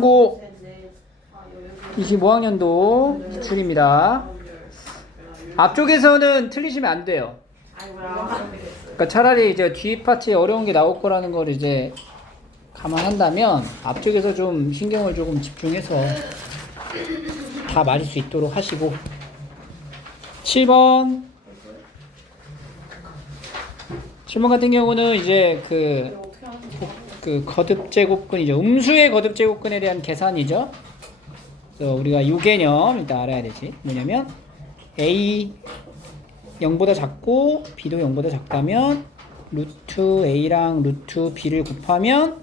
고 25학년도 기출입니다. 앞쪽에서는 틀리시면 안 돼요. 그러니까 차라리 이제 뒤 파트에 어려운 게 나올 거라는 걸 이제 감안한다면 앞쪽에서 좀 신경을 조금 집중해서 다 맞을 수 있도록 하시고. 7번 같은 경우는 이제 그 거듭 제곱근이죠. 음수의 거듭 제곱근에 대한 계산이죠. 그래서 우리가 이 개념 일단 알아야 되지. 뭐냐면 a 0보다 작고 b도 0보다 작다면 루트 a랑 루트 b를 곱하면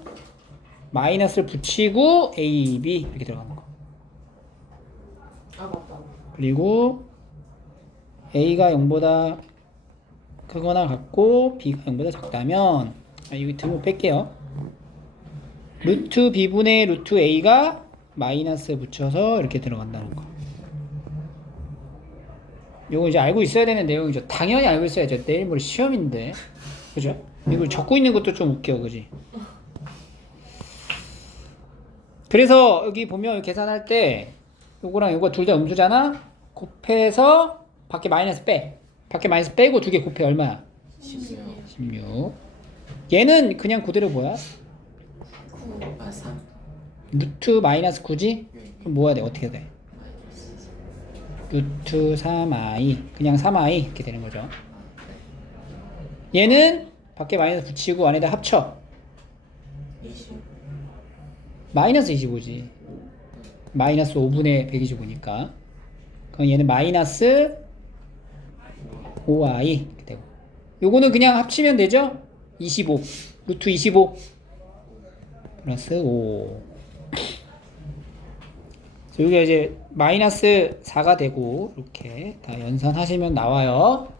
마이너스를 붙이고 a, b 이렇게 들어가는 거. 그리고 a가 0보다 크거나 같고 b가 0보다 작다면 여기 등호 뺄게요. 루트 b분의 루트 a가 마이너스 붙여서 이렇게 들어간다는 거. 요거 이제 알고 있어야 되는 내용이죠. 당연히 알고 있어야죠. 내일 모레 시험인데. 그죠? 이걸 적고 있는 것도 좀 웃겨. 그지? 그래서 여기 보면 계산할 때 요거랑 요거 둘 다 음수잖아? 곱해서 밖에 마이너스 빼. 밖에 마이너스 빼고 두 개 곱해 얼마야? 16. 얘는 그냥 그대로 뭐야? 3. 루트 마이너스 9지? 그럼 뭐 해야 돼? 어떻게 돼? 루트 3i 그냥 3i 이렇게 되는 거죠. 얘는 밖에 마이너스 붙이고 안에다 합쳐 20. 마이너스 25지. 마이너스 5분의 125니까 그럼 얘는 마이너스 5i 이렇게 되고 요거는 그냥 합치면 되죠? 25 루트 25 플러스 5. 여기가 이제 마이너스 4가 되고 이렇게 다 연산하시면 나와요.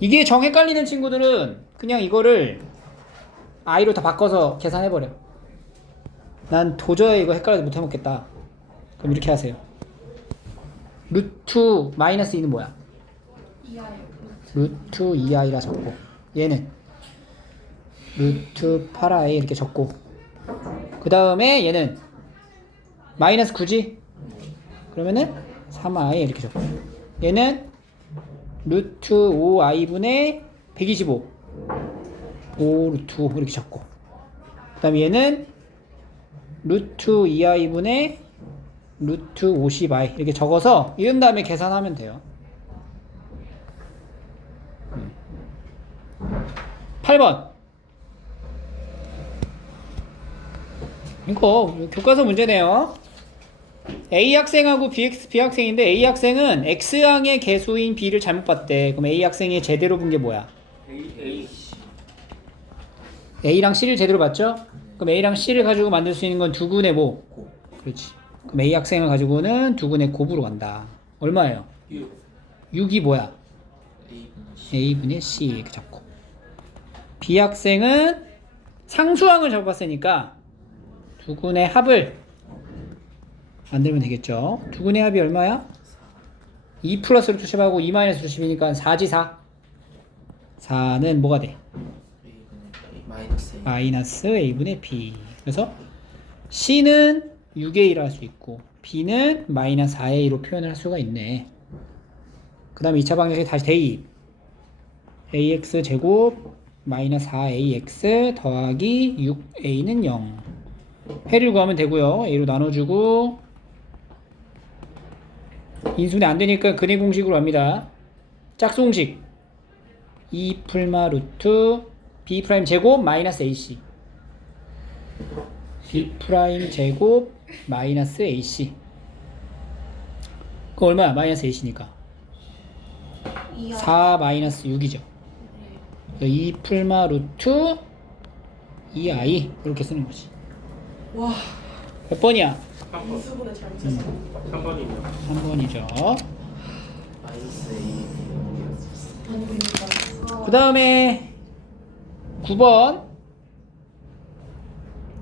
이게 정 헷갈리는 친구들은 그냥 이거를 i로 다 바꿔서 계산해버려. 난 도저히 이거 헷갈려서 못 해먹겠다. 그럼 이렇게 하세요. 루트 마이너스 2는 뭐야? 루트 2i라 적고 얘는 루트 8i 이렇게 적고 그 다음에 얘는 마이너스 9지? 그러면은 3i 이렇게 적고 얘는 루트 5i분의 125 5 루트 5 이렇게 적고 그 다음에 얘는 루트 2i분의 루트 50i 이렇게 적어서 이런 다음에 계산하면 돼요. 8번 이거 교과서 문제네요. A 학생하고 B 학생인데 A 학생은 X항의 개수인 B를 잘못 봤대. 그럼 A 학생이 제대로 본 게 뭐야? A랑 C를 제대로 봤죠? 그럼 A랑 C를 가지고 만들 수 있는 건 두근의 뭐? 그렇지. 그럼 A 학생을 가지고는 두근의 곱으로 간다. 얼마예요? 6이 뭐야? A분의 C 이렇게 잡고 B 학생은 상수항을 잡았으니까 두근의 합을 만들면 되겠죠. 두근의 합이 얼마야? 2 플러스 루트 10하고 2 마이너스 루트 10이니까 4지 4. 4는 뭐가 돼? 마이너스 a분의 b. 그래서 c는 6a로 할 수 있고 b는 마이너스 4a로 표현을 할 수가 있네. 그 다음에 2차 방정식 다시 대입. ax 제곱 마이너스 4ax 더하기 6a는 0. 해를 구하면 되고요. a로 나눠주고 인수분해 안되니까 근의 공식으로 합니다. 짝수공식 2 풀마 루트 b 프라임 제곱 마이너스 ac b 프라임 제곱 마이너스 ac 그거 얼마야? 마이너스 ac니까 4 마이너스 6이죠. 2 풀마 루트 2i 이렇게 쓰는 거지. 와. 몇 번이야? 인수분해 잘못했어. 3번이요. 3번이죠. 마이너스 그 다음에 9번.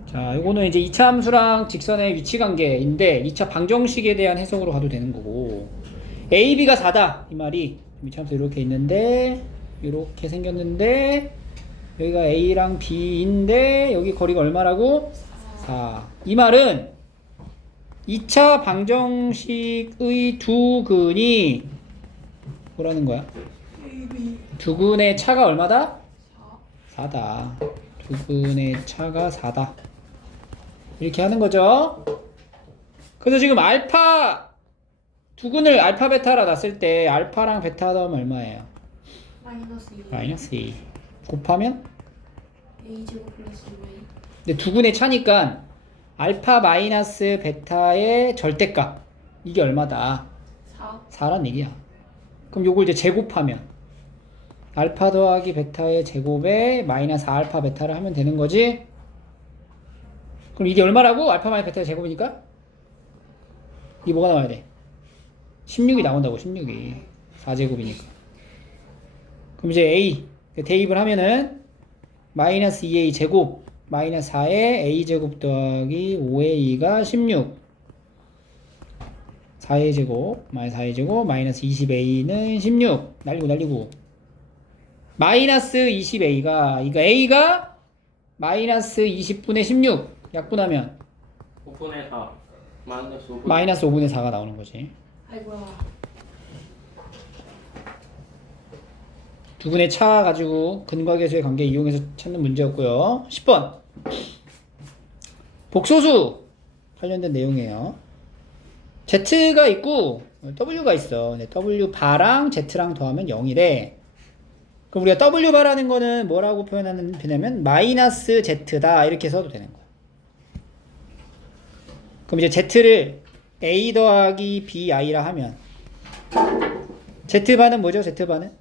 자, 이거는 이제 2차 함수랑 직선의 위치관계인데 2차 방정식에 대한 해석으로 가도 되는 거고 A, B가 4다 이 말이 2차 함수 이렇게 있는데 이렇게 생겼는데 여기가 A랑 B인데 여기 거리가 얼마라고? 4. 이 말은 2차 방정식의 두 근이 뭐라는 거야? 두 근의 차가 얼마다? 4다. 두 근의 차가 4다. 이렇게 하는 거죠. 그래서 지금 알파 두 근을 알파 베타라 놨을 때 알파랑 베타 더하면 얼마예요? 마이너스 2. 마이너스 2 곱하면? A 제곱 플러스 5A. 근데 두 근의 차니까 알파 마이너스 베타의 절대값 이게 얼마다? 4. 4란 얘기야. 그럼 요걸 이제 제곱하면 알파 더하기 베타의 제곱에 마이너스 알파 베타를 하면 되는 거지. 그럼 이게 얼마라고? 알파 마이너스 베타의 제곱이니까 이게 뭐가 나와야 돼? 16이 나온다고. 16이 4제곱이니까. 그럼 이제 A 대입을 하면은 마이너스 2A 제곱 마이너스 4에 A제곱 더하기 5A가 16 4A 제곱 마이너스 4A 제곱 마이너스 20A는 16 날리고 마이너스 20A가 그러니까 A가 마이너스 20분의 16 약분하면 5분의 4 마이너스 5분의 마이너스 5분의 4가 나오는 거지. 아이고야. 두 분의 차 가지고 근과 계수의 관계 이용해서 찾는 문제였고요. 10번 복소수 관련된 내용이에요. Z가 있고 W가 있어. 근데 W 바랑 Z랑 더하면 0이래. 그럼 우리가 W 바라는 거는 뭐라고 표현하냐면 마이너스 Z다 이렇게 써도 되는 거야. 그럼 이제 Z를 A 더하기 BI라 하면 Z바는 뭐죠? Z바는?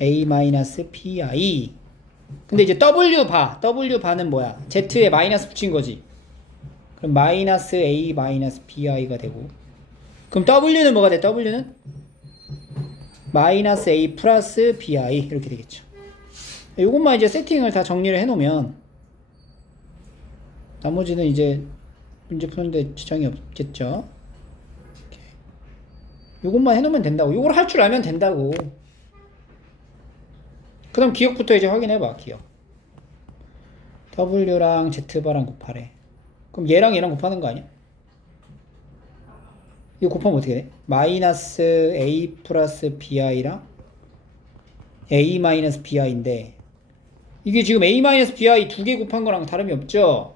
A 마이너스 BI. 근데 이제 W 바는 뭐야? Z에 마이너스 붙인 거지. 그럼 마이너스 A 마이너스 BI가 되고. 그럼 W는 뭐가 돼? W는 마이너스 A 플러스 BI 이렇게 되겠죠. 요것만 이제 세팅을 다 정리를 해놓으면 나머지는 이제 문제 푸는데 지장이 없겠죠. 이렇게. 요것만 해놓으면 된다고. 요걸 할 줄 알면 된다고. 그 다음 기억부터 이제 확인해봐. 기억. W랑 Z바랑 곱하래. 그럼 얘랑 곱하는 거 아니야? 이거 곱하면 어떻게 돼? 마이너스 A 플러스 BI랑 A 마이너스 BI인데 이게 지금 A 마이너스 BI 두 개 곱한 거랑 다름이 없죠?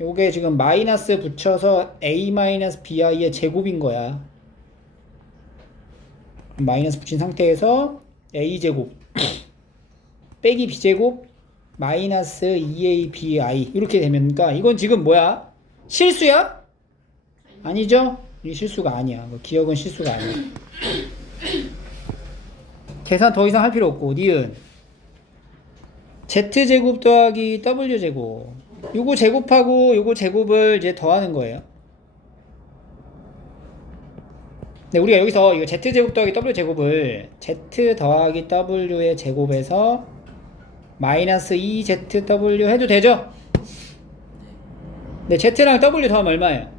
요게 지금 마이너스 붙여서 A 마이너스 BI의 제곱인 거야. 마이너스 붙인 상태에서 A제곱 빼기 B제곱 마이너스 2ABI 이렇게 되면 그러니까 이건 지금 뭐야? 실수야? 아니죠? 이 실수가 아니야. 기억은 실수가 아니야. 계산 더 이상 할 필요 없고 니은 Z제곱 더하기 W제곱 요거 제곱하고 요거 제곱을 이제 더하는 거예요. 네, 우리가 여기서 이거 Z제곱 더하기 W제곱을 Z 더하기 W의 제곱에서 마이너스 2ZW 해도 되죠? 네, Z랑 W 더하면 얼마예요?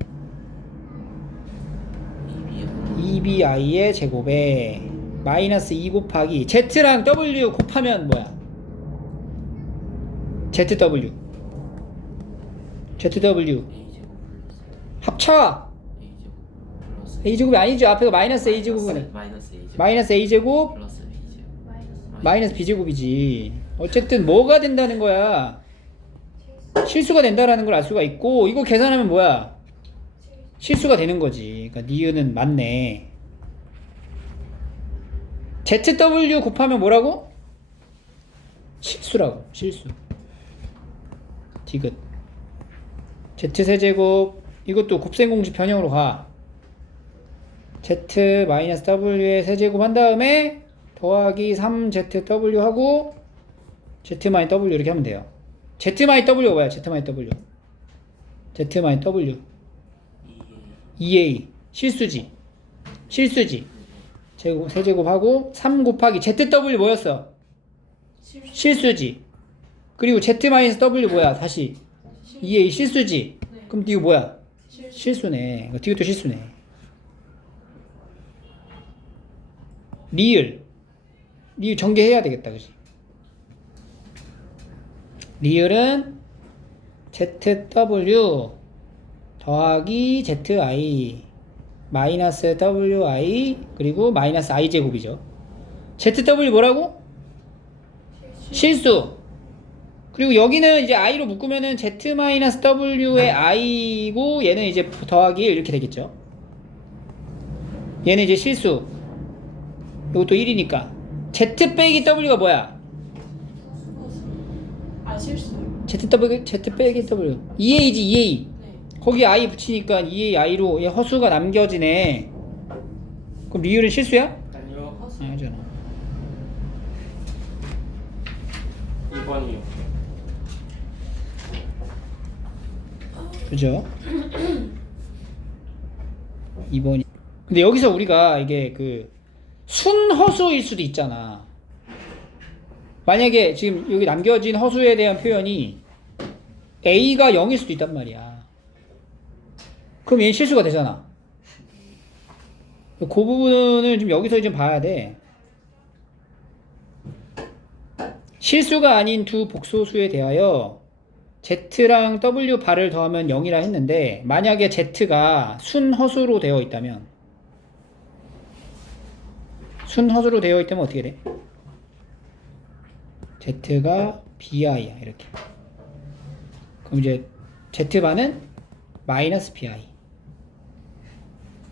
2BI의 제곱에 마이너스 2 곱하기 Z랑 W 곱하면 뭐야? ZW 합차 A제곱이 아니죠. 앞에가 마이너스 A제곱은 마이너스 A제곱 플러스 B제곱 마이너스 B제곱이지. 어쨌든 뭐가 된다는 거야? 실수가 된다라는 걸 알 수가 있고 이거 계산하면 뭐야? 실수가 되는 거지. 그러니까 니은은 맞네. ZW 곱하면 뭐라고? 실수라고. 실수. 디귿. Z세제곱 이것도 곱셈공식 변형으로 가. Z-W의 세제곱 한 다음에 더하기 3ZW 하고 Z-W 이렇게 하면 돼요. Z-W가 뭐야? Z-W. Z-W. 2A. 실수지. 세제곱하고 3 곱하기 ZW 뭐였어? 실수지. 그리고 Z-W 뭐야? 다시 2A 실수지. 네. 그럼 이거 뭐야? 실수네. 이것도 실수네. 리을 전개해야 되겠다. 그치? 리을은 ZW 더하기 ZI 마이너스 WI 그리고 마이너스 I 제곱이죠. ZW 뭐라고? 실수. 그리고 여기는 이제 I로 묶으면은 Z 마이너스 W의 I고 얘는 이제 더하기 1 이렇게 되겠죠. 얘는 이제 실수. 이것도 1이니까 Z 빼기 W가 뭐야? 아 실수. Z 빼기 W 2A지 2A. 네. 거기 I 붙이니까 2A I로 얘 허수가 남겨지네. 그럼 리을은 실수야? 아니요. 허수. 아니잖아. 2번이요. 그죠? 2번이. 근데 여기서 우리가 이게 그 순허수일 수도 있잖아. 만약에 지금 여기 남겨진 허수에 대한 표현이 A가 0일 수도 있단 말이야. 그럼 얘는 실수가 되잖아. 그 부분을 좀 여기서 좀 봐야 돼. 실수가 아닌 두 복소수에 대하여 Z랑 W 발을 더하면 0이라 했는데 만약에 Z가 순허수로 되어 있다면 어떻게 돼? Z가 BI야 이렇게. 그럼 이제 Z반은 마이너스 BI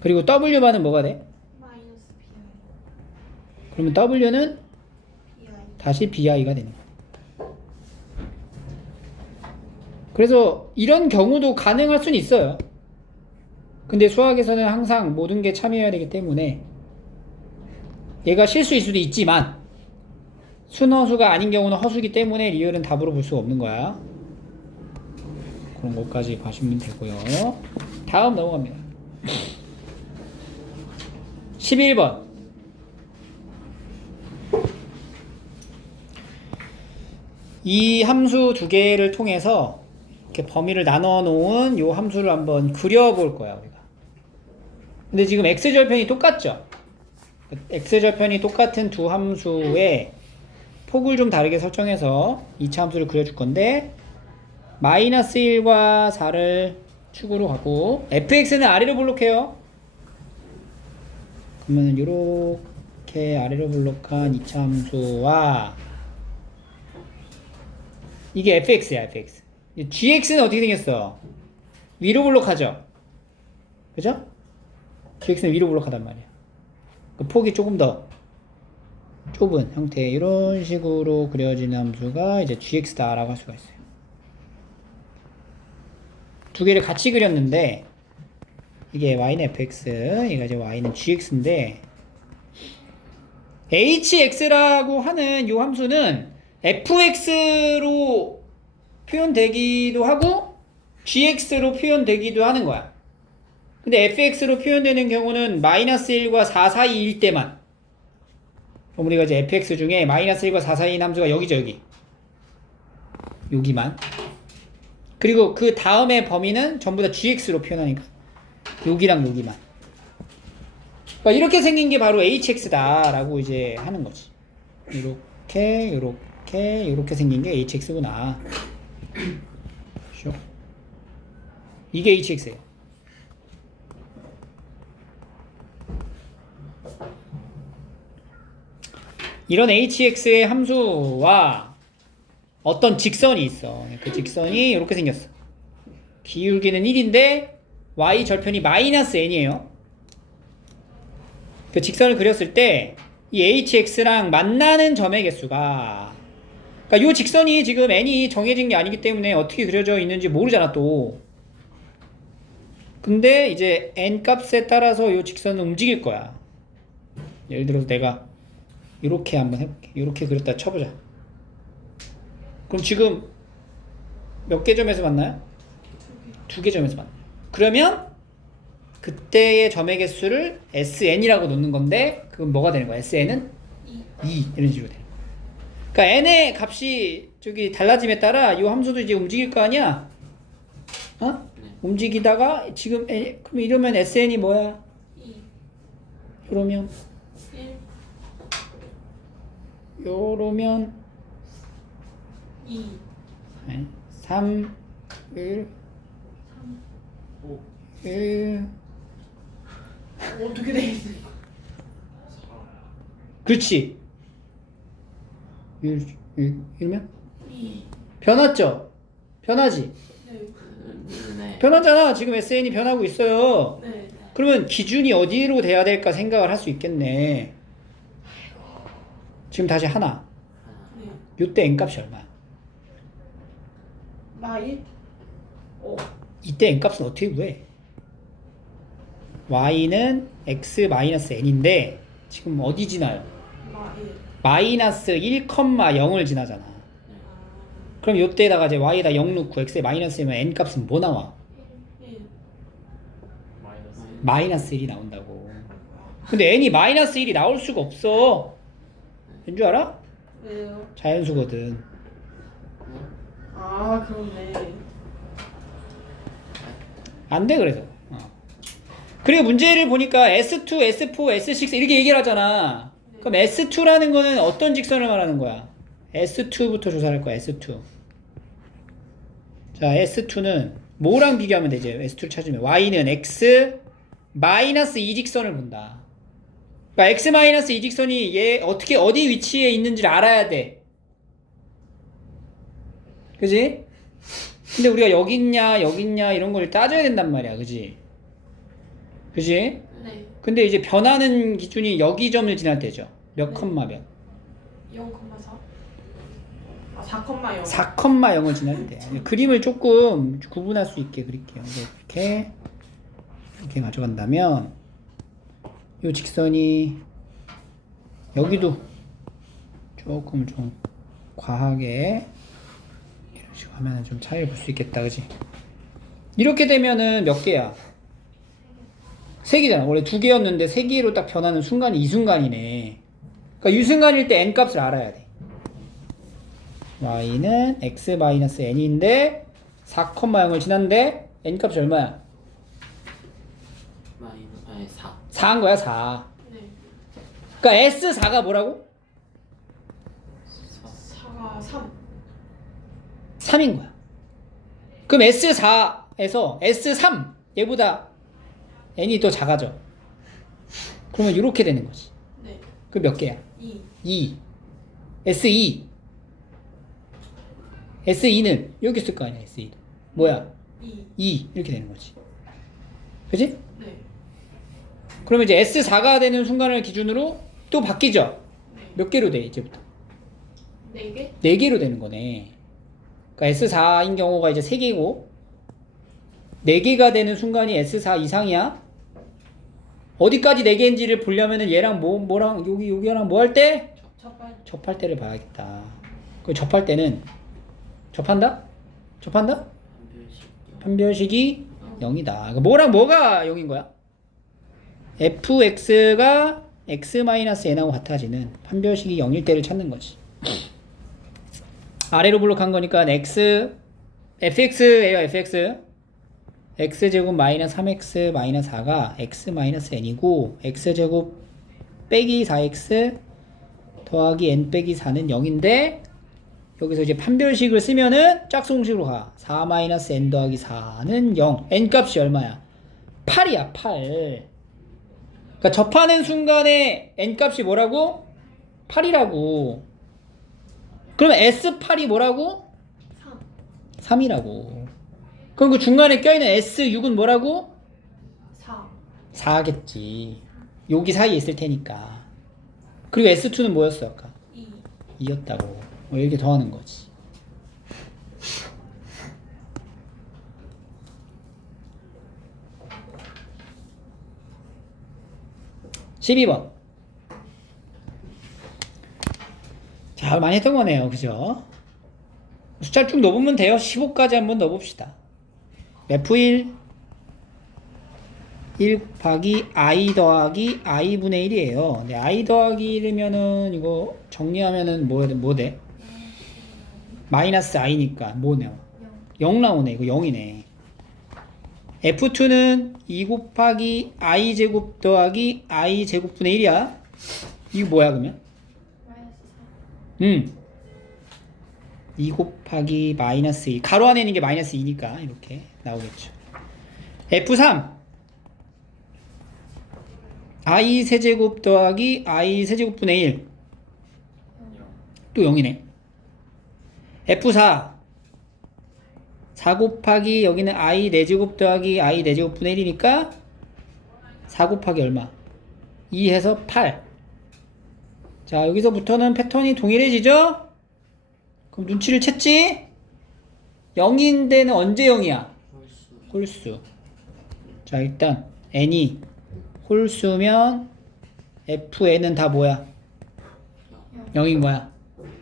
그리고 W반은 뭐가 돼? 마이너스 BI. 그러면 W는 BI. 다시 BI가 되는 거야. 그래서 이런 경우도 가능할 수는 있어요. 근데 수학에서는 항상 모든 게 참여해야 되기 때문에 얘가 실수일 수도 있지만 순허수가 아닌 경우는 허수이기 때문에 리을은 답으로 볼 수가 없는 거야. 그런 것까지 봐주면 되고요. 다음 넘어갑니다. 11번. 이 함수 두 개를 통해서 이렇게 범위를 나눠 놓은 요 함수를 한번 그려볼 거야, 우리가. 근데 지금 x절편이 똑같죠? x절편이 똑같은 두 함수의 폭을 좀 다르게 설정해서 2차 함수를 그려줄 건데 마이너스 1과 4를 축으로 가고 fx는 아래로 블록해요. 그러면 이렇게 아래로 블록한 2차 함수와 이게 fx야, fx. gx는 어떻게 생겼어? 위로 블록하죠? 그죠? gx는 위로 블록하단 말이야. 그 폭이 조금 더 좁은 형태 이런 식으로 그려지는 함수가 이제 gx다라고 할 수가 있어요. 두 개를 같이 그렸는데 이게 y는 fx, 이거 이제 y는 gx인데 hx라고 하는 이 함수는 fx로 표현되기도 하고 gx로 표현되기도 하는 거야. 근데 fx로 표현되는 경우는 마이너스 1과 4 사이일 때만. 그럼 우리가 이제 fx 중에 마이너스 1과 4 사이인 함수가 여기죠, 여기. 여기만. 그리고 그 다음에 범위는 전부 다 gx로 표현하니까 여기랑 여기만. 그러니까 이렇게 생긴 게 바로 hx다라고 이제 하는 거지. 이렇게 생긴 게 hx구나. 이게 hx예요. 이런 hx의 함수와 어떤 직선이 있어. 그 직선이 이렇게 생겼어. 기울기는 1인데 y 절편이 마이너스 n이에요. 그 직선을 그렸을 때 이 hx랑 만나는 점의 개수가, 그러니까 이 직선이 지금 n이 정해진 게 아니기 때문에 어떻게 그려져 있는지 모르잖아 또. 근데 이제 n 값에 따라서 이 직선은 움직일 거야. 예를 들어서 내가 이렇게 한번 해볼게. 이렇게 그렸다 쳐보자. 그럼 지금 몇 개 점에서 만나요? 두 개 점에서 만나요. 그러면 그때의 점의 개수를 SN이라고 놓는 건데 그건 뭐가 되는 거야? SN은 2 이런 식으로 되는 거야. 그러니까 N의 값이 저기 달라짐에 따라 이 함수도 이제 움직일 거 아니야? 어? 네. 움직이다가 지금 그럼 이러면 SN이 뭐야? 2. 그러면 1. 요러면 2. 3 1 5 1 어떻게 돼 있어? 그렇지 1면 2. 변했죠? 변하지? 네. 네. 변하잖아. 지금 SN이 변하고 있어요. 네. 그러면 기준이 어디로 돼야 될까 생각을 할 수 있겠네. 지금 다시 하나. 네. 이때 n값이 얼마야? 마일? 이때 n값은 어떻게 구해? y는 x-n인데 지금 어디 지나요? 마일. 마이너스 1,0을 지나잖아. 그럼 이때다가 이제 y에다 0 넣고 x에 마이너스면 n값은 뭐 나와? 1. 마이너스 마이너스 1이 나온다고. 근데 n이 마이너스 1이 나올 수가 없어. 왠 줄 알아? 왜요? 자연수거든. 아, 그렇네. 안 돼 그래서. 그리고 문제를 보니까 S2, S4, S6 이렇게 얘기를 하잖아. 그럼 S2라는 거는 어떤 직선을 말하는 거야? S2부터 조사할 거야. S2. 자, S2는 뭐랑 비교하면 되지? S2를 찾으면 Y는 X 마이너스 2직선을 본다. 그러니까 X 마이너스 2직선이 얘 어떻게 어디 위치에 있는지를 알아야 돼. 그지? 근데 우리가 여기 있냐 이런 걸 따져야 된단 말이야. 그지? 그지? 네. 근데 이제 변하는 기준이 여기 점을 지날 때죠. 몇 컴마 몇? 0,4? 아, 4,0. 4,0을 지날 때. 그림을 조금 구분할 수 있게 그릴게요. 이렇게 가져간다면 이 직선이 여기도 조금 좀 과하게 이런 식으로 하면 좀 차이를 볼 수 있겠다. 그지? 이렇게 되면은 몇 개야? 3개잖아. 원래 2개였는데 3개로 딱 변하는 순간이 이 순간이네. 그러니까 이 순간일 때 n 값을 알아야 돼. y는 x-n인데 4,0을 지났는데 n 값이 얼마야? 마이너스 4 4인 거야, 4. 네. 그러니까 S4가 뭐라고? 4가 3. 3인 거야. 그럼 S4에서 S3 얘보다 n이 더 작아져. 그러면 이렇게 되는 거지. 네. 그 몇 개야? 2. 2. S2. S2는 여기 있을 거 아니야, S2도. 뭐야? 2. 2. 이렇게 되는 거지. 그지? 네. 그러면 이제 S4가 되는 순간을 기준으로 또 바뀌죠? 네. 몇 개로 돼, 이제부터? 4개? 4개로 되는 거네. 그러니까 S4인 경우가 이제 3개고, 4개가 되는 순간이 S4 이상이야? 어디까지 4개인지를 보려면은 얘랑 뭐랑, 여기랑 뭐 할 때? 접할. 접할 때를 봐야겠다. 그 접할 때는, 접한다? 접한다? 판별식이 0이다. 그러니까 뭐랑 뭐가 0인 거야? fx가 x-n하고 같아지는 판별식이 0일 때를 찾는 거지. 아래로 블록한 거니까 fx예요, fx. x제곱 마이너스 3x 마이너스 4가 x 마이너스 n이고 x제곱 빼기 4x 더하기 n 빼기 4는 0인데 여기서 이제 판별식을 쓰면은 짝수공식으로 가. 4 마이너스 n 더하기 4는 0. n 값이 얼마야? 8이야, 8. 그러니까 접하는 순간에 n 값이 뭐라고? 8이라고. 그러면 S8이 뭐라고? 3. 3이라고. 그럼 그 중간에 껴있는 S6은 뭐라고? 4. 4겠지. 여기 사이에 있을 테니까. 그리고 S2는 뭐였어, 아까? 2. 2였다고. 이렇게 더하는 거지. (12번) 자, 많이 했던 거네요. 그죠? 숫자를 쭉 넣어보면 돼요. 15까지 한번 넣어봅시다. F1 1 곱하기 i 더하기 i분의 1이에요. 근데 i 더하기 1이면은 이거 정리하면은 뭐 돼? 마이너스 i니까 뭐 나와? 0 나오네. 이거 0이네. F2는 2 곱하기 i 제곱 더하기 i 제곱분의 1이야. 이거 뭐야 그러면? 마이너스 4. 2 곱하기 마이너스 2. 가로 안에 있는 게 마이너스 2니까 이렇게 나오겠죠. F3 I 세제곱 더하기 I 세제곱분의 1. 또 0이네. F4 4 곱하기 여기는 I 4제곱 더하기 I 4제곱분의 1이니까 4 곱하기 얼마? 2 해서 8. 자, 여기서부터는 패턴이 동일해지죠? 그럼 눈치를 챘지? 0인데는 언제 0이야? 홀수. 자, 일단 n이 홀수면 fn은 다 뭐야? 0인 거야.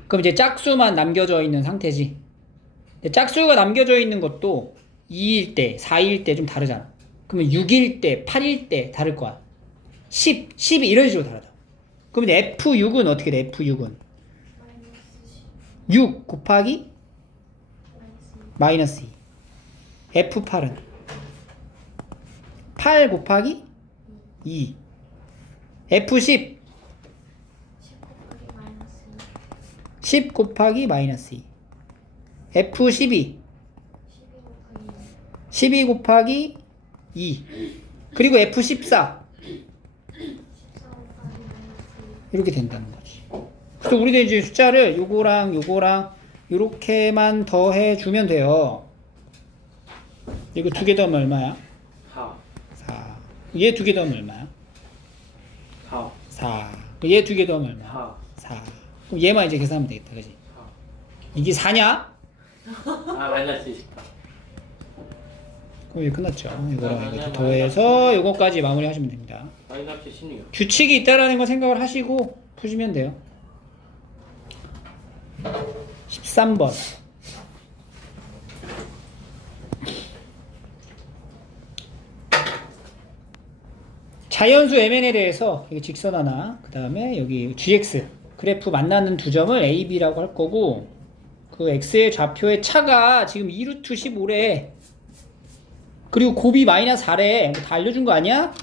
그럼 이제 짝수만 남겨져 있는 상태지. 근데 짝수가 남겨져 있는 것도 2일 때, 4일 때 좀 다르잖아. 그러면 6일 때, 8일 때 다를 거야. 10, 12 이런 식으로 다르다. 그럼 이제 F6은 어떻게 돼? F6은 6 곱하기 마이너스 2. F8은 8 곱하기 2. F10 10 곱하기 마이너스 2. F12 12 곱하기 2. 그리고 F14 이렇게 된다는 거지. 그래서 우리도 이제 숫자를 요거랑 요거랑 요렇게만 더해주면 돼요. 이거 두 개 더하면 얼마야? 4. 얘 두 개 더하면 얼마야? 4. 얘 두 개 더하면 얼마야? 4. 그럼 얘만 이제 계산하면 되겠다, 그지? 이게 4냐? 마이너스 24. 그럼 이제 끝났죠. 이거랑 이거 더해서 요거까지 마무리하시면 됩니다. 마이너스 16. 규칙이 있다라는 거 생각을 하시고 푸시면 돼요. 13번. 자연수 mn에 대해서 여기 직선 하나, 그 다음에 여기 gx 그래프 만나는 두 점을 a, b라고 할 거고, 그 x의 좌표의 차가 지금 2루트 15래. 그리고 곱이 마이너스 4래. 다 알려준 거 아니야?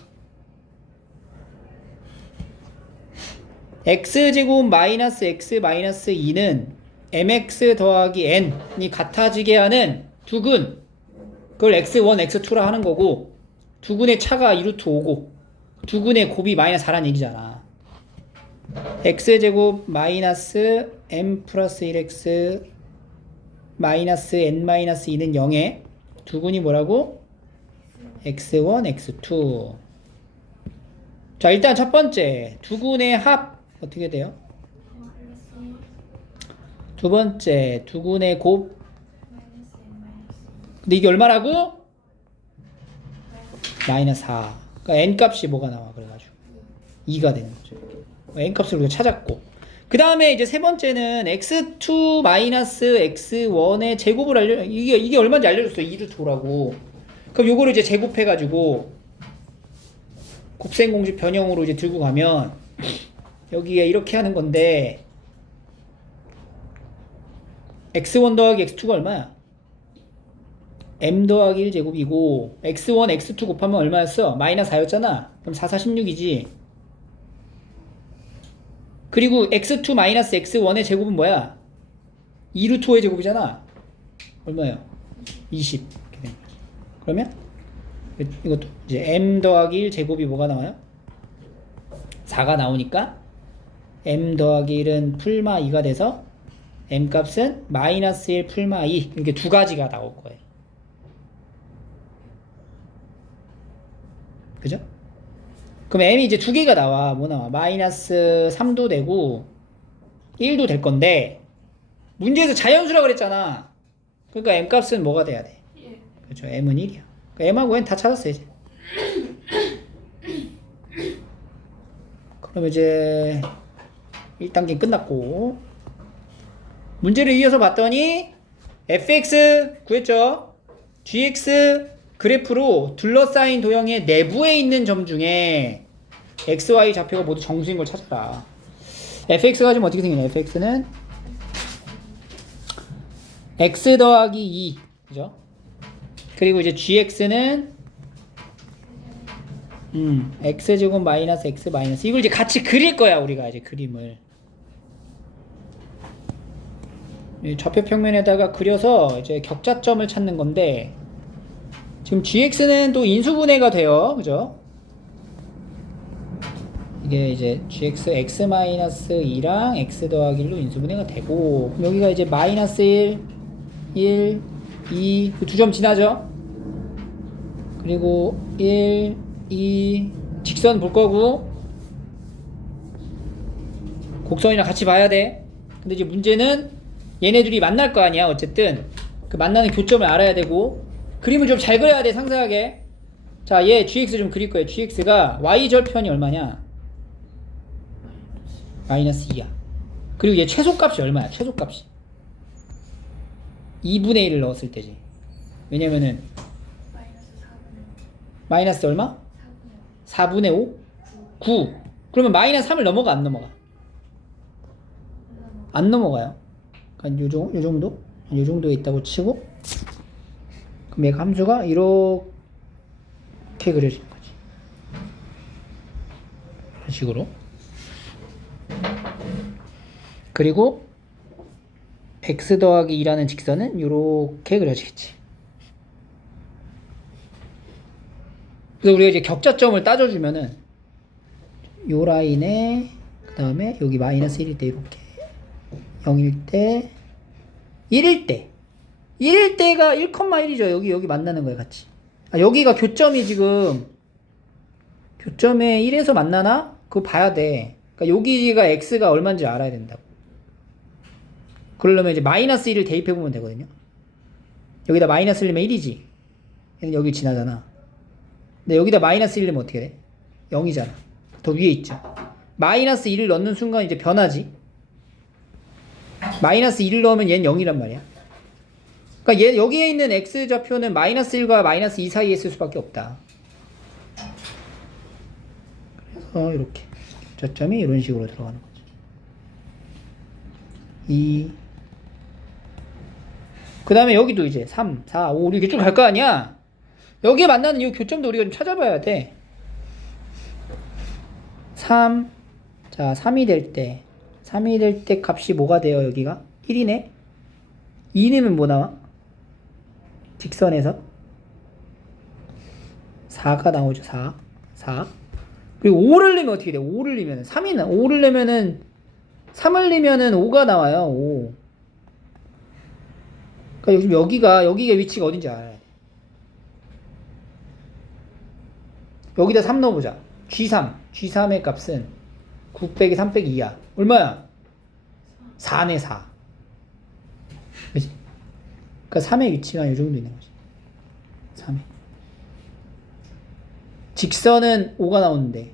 x제곱 마이너스 x 마이너스 2는 mx 더하기 n이 같아지게 하는 두근, 그걸 x1, x2라 하는 거고, 두근의 차가 2루트 5고 두근의 곱이 마이너스 4란 얘기잖아. x제곱 마이너스 m 플러스 1x 마이너스 n 마이너스 2는 0에 두근이 뭐라고? x1, x2. 자, 일단 첫 번째 두근의 합 어떻게 돼요? 두 번째 두근의 곱. 근데 이게 얼마라고? 마이너스 4. 그러니까 n 값이 뭐가 나와? 그래가지고 2가 되는 거죠. n 값을 우리가 찾았고, 그 다음에 이제 세 번째는 x2 마이너스 x1의 제곱을 이게 얼마인지 알려줬어. 2루트 5라고. 그럼 요거를 이제 제곱해가지고 곱셈 공식 변형으로 이제 들고 가면 여기에 이렇게 하는 건데, x1 더하기 x2가 얼마야? m 더하기 1제곱이고 x1, x2 곱하면 얼마였어? 마이너스 4였잖아. 그럼 4, 4, 16이지. 그리고 x2 마이너스 x1의 제곱은 뭐야? 2루트 5의 제곱이잖아. 얼마예요? 20. 이렇게 되는 거지. 그러면 이것도 이제 m 더하기 1제곱이 뭐가 나와요? 4가 나오니까 m 더하기 1은 풀마 2가 돼서 m 값은 마이너스 1 풀마 2. 이렇게 두 가지가 나올 거예요. 그죠? 그럼 m이 이제 두 개가 나와. 뭐 나와? 마이너스 3도 되고 1도 될 건데, 문제에서 자연수라고 그랬잖아. 그러니까 m 값은 뭐가 돼야 돼? 그렇죠. m은 1이야. 그러니까 m하고 n 다 찾았어 이제. 그럼 이제 1단계 끝났고, 문제를 이어서 봤더니 fx 구했죠. gx 그래프로 둘러싸인 도형의 내부에 있는 점 중에 x, y 좌표가 모두 정수인 걸 찾아라. fx가 지금 어떻게 생기냐? fx는 x 더하기 2, 그죠? 그리고 이제 gx는 x제곱 마이너스 x 마이너스, 이걸 이제 같이 그릴 거야. 우리가 이제 그림을 이 좌표 평면에다가 그려서 이제 격자점을 찾는 건데 지금 gx는 또 인수분해가 돼요. 그죠? 이게 이제 gx x-2랑 x 더하기 1로 인수분해가 되고 그럼 여기가 이제 마이너스 1, 1, 2 두 점 지나죠? 그리고 1, 2 직선 볼 거고 곡선이랑 같이 봐야 돼. 근데 이제 문제는 얘네 둘이 만날 거 아니야. 어쨌든 그 만나는 교점을 알아야 되고 그림을 좀 잘 그려야 돼. 상세하게. 자, 얘 gx 좀 그릴 거예요. gx가 y절편이 얼마냐? 마이너스 2야. 그리고 얘 최소값이 얼마야? 최소값이 2분의 1을 넣었을 때지. 왜냐면은 마이너스 4분의 마이너스 얼마? 4분의 5? 9. 그러면 마이너스 3을 넘어가 안 넘어가? 안 넘어가요. 그러니까 요 정도? 요 정도에 있다고 치고 그럼 얘 함수가 이렇게 그려지는 거지. 이런 식으로. 그리고 x 더하기 2라는 직선은 이렇게 그려지겠지. 그래서 우리가 이제 격자점을 따져주면은 요 라인에 그 다음에 여기 마이너스 1일 때 이렇게 0일 때 1일 때 1일 때가 1,1이죠. 여기 만나는 거예요. 같이. 아, 여기가 교점이 지금 교점에 1에서 만나나? 그거 봐야 돼. 그러니까 여기가 x가 얼마인지 알아야 된다고. 그러려면 이제 마이너스 1을 대입해보면 되거든요. 여기다 마이너스 1이면 1이지. 얘는 여기 지나잖아. 근데 여기다 마이너스 1 넣으면 어떻게 돼? 0이잖아. 더 위에 있죠. 마이너스 1을 넣는 순간 이제 변하지. 마이너스 1을 넣으면 얘는 0이란 말이야. 그러니까 얘 여기에 있는 x좌표는 마이너스 1과 마이너스 2 사이에 있을 수밖에 없다. 그래서 이렇게 저점이 이런 식으로 들어가는 거죠. 2. 그 다음에 여기도 이제 3, 4, 5 이렇게 쭉 갈 거 아니야. 여기에 만나는 이 교점도 우리가 좀 찾아봐야 돼. 3. 자, 3이 될 때 3이 될 때 값이 뭐가 돼요? 여기가 1이네. 2는 뭐 나와? 직선에서 4가 나오죠. 4. 그리고 5를 넣으면 어떻게 돼? 5를 넣으면 3이나 5를 넣으면은 3을 넣으면은 5가 나와요. 5. 그러니까 여기가 위치가 어딘지 알아야 돼. 여기다 3 넣어보자. G3의 값은 9 빼기 3 빼기 2야. 얼마야? 4네 4. 그치? 그러니까 3의 위치가 이 정도 있는 거지. 3에. 직선은 5가 나오는데.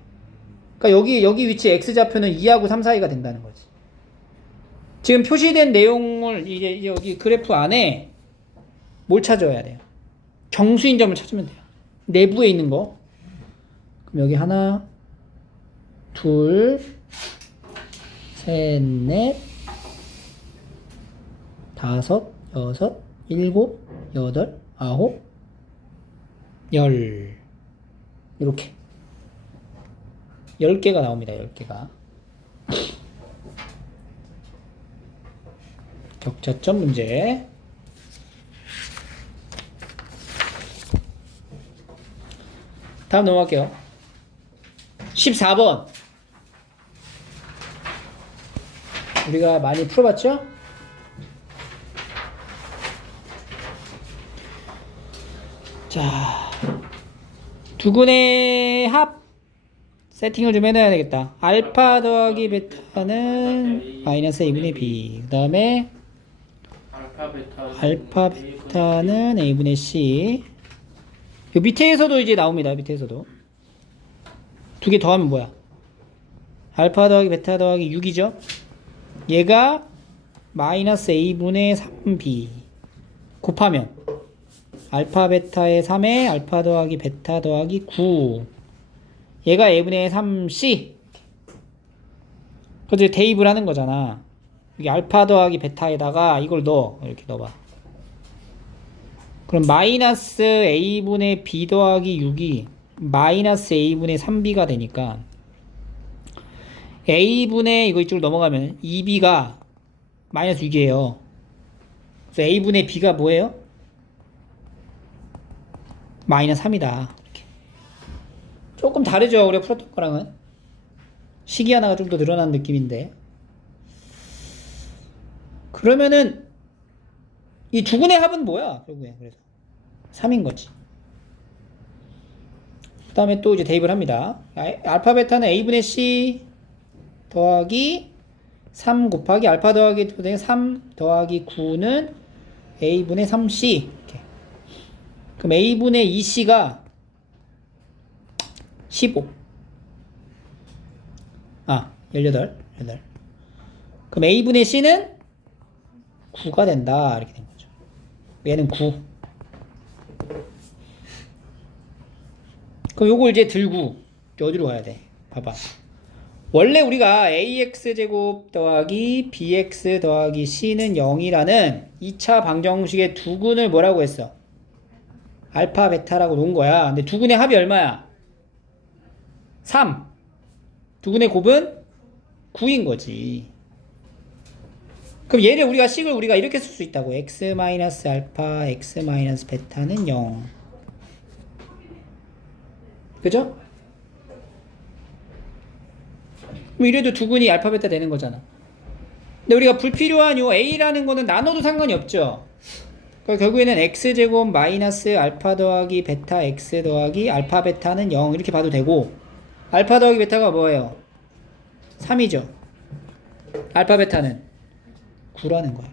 그러니까 여기 위치 x좌표는 2하고 3 사이가 된다는 거지. 지금 표시된 내용을 이제 여기 그래프 안에 뭘 찾아야 돼요? 정수인 점을 찾으면 돼요. 내부에 있는 거. 그럼 여기 하나, 둘, 셋, 넷, 다섯, 여섯, 일곱, 여덟, 아홉, 열. 이렇게 10개가 나옵니다. 10개가. 격자점 문제. 다음 넘어갈게요. 14번. 우리가 많이 풀어봤죠? 자, 두근의 합 세팅을 좀 해놔야 되겠다. 알파 더하기 베타는 마이너스 A분의 B. 그 다음에 알파 베타는 A분의 C. 요 밑에서도 이제 나옵니다. 밑에서도. 두 개 더하면 뭐야? 알파 더하기 베타 더하기 6이죠? 얘가 마이너스 A분의 3B. 곱하면 알파 베타의 3에 알파 더하기 베타 더하기 9. 얘가 A분의 3C. 그래서 대입을 하는 거잖아. 여기 알파 더하기 베타에다가 이걸 넣어. 이렇게 넣어봐. 그럼 마이너스 A분의 B 더하기 6이 마이너스 A분의 3B가 되니까 A분의 이거 이쪽으로 넘어가면 2B가 마이너스 6이에요. 그래서 a분의 b가 뭐예요? 마이너스 3이다. 이렇게. 조금 다르죠. 우리가 풀었던 거랑은. 식이 하나가 좀 더 늘어난 느낌인데. 그러면은 이 두근의 합은 뭐야? 결국에 그래서 3인 거지. 그 다음에 또 이제 대입을 합니다. 알파 베타는 a분의 c 더하기 3 곱하기 알파 더하기 3 더하기 9는 a분의 3c. 이렇게. 그럼 a분의 2c가 15. 18. 그럼 a분의 c는 9가 된다. 이렇게 된 거죠. 얘는 9. 그럼 요걸 이제 들고 어디로 가야 돼? 봐봐. 원래 우리가 ax제곱 더하기 bx 더하기 c는 0이라는 2차 방정식의 두근을 뭐라고 했어? 알파 베타라고 놓은 거야. 근데 두근의 합이 얼마야? 3. 두근의 곱은 9인 거지. 그럼 얘를 우리가 식을 우리가 이렇게 쓸 수 있다고. x 마이너스 알파 x 마이너스 베타는 0. 그죠? 그럼 이래도 두근이 알파 베타 되는 거잖아. 근데 우리가 불필요한 요 a라는 거는 나눠도 상관이 없죠. 그러니까 결국에는 x제곱 마이너스 알파 더하기 베타 x 더하기 알파 베타는 0 이렇게 봐도 되고, 알파 더하기 베타가 뭐예요? 3이죠. 알파 베타는 9라는 거예요.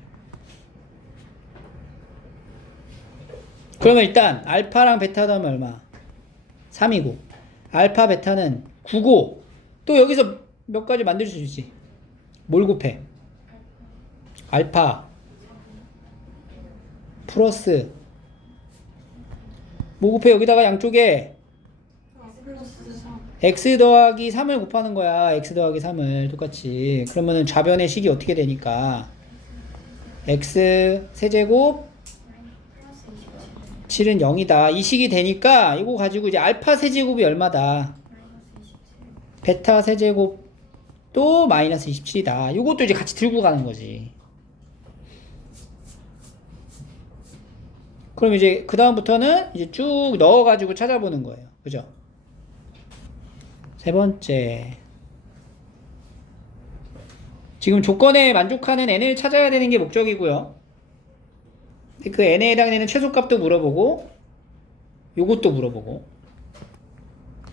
그러면 일단 알파랑 베타 더하면 얼마? 3이고 알파 베타는 9고, 또 여기서 몇 가지 만들 수 있지. 뭘 곱해? 알파 플러스 뭐 곱해? 여기다가 양쪽에 플러스 3. x 더하기 3을 곱하는 거야. x 더하기 3을 똑같이. 그러면은 좌변의 식이 어떻게 되니까 x 세제곱 플러스 27. 7은 0이다. 이 식이 되니까 이거 가지고 이제 알파 세제곱이 얼마다? 마이너스 27. 베타 세제곱도 마이너스 27이다. 이것도 이제 같이 들고 가는 거지. 그럼 이제 그 다음부터는 이제 쭉 넣어가지고 찾아보는 거예요. 그죠? 세 번째. 지금 조건에 만족하는 n을 찾아야 되는 게 목적이고요. 그 n에 해당되는 최소값도 물어보고, 요것도 물어보고.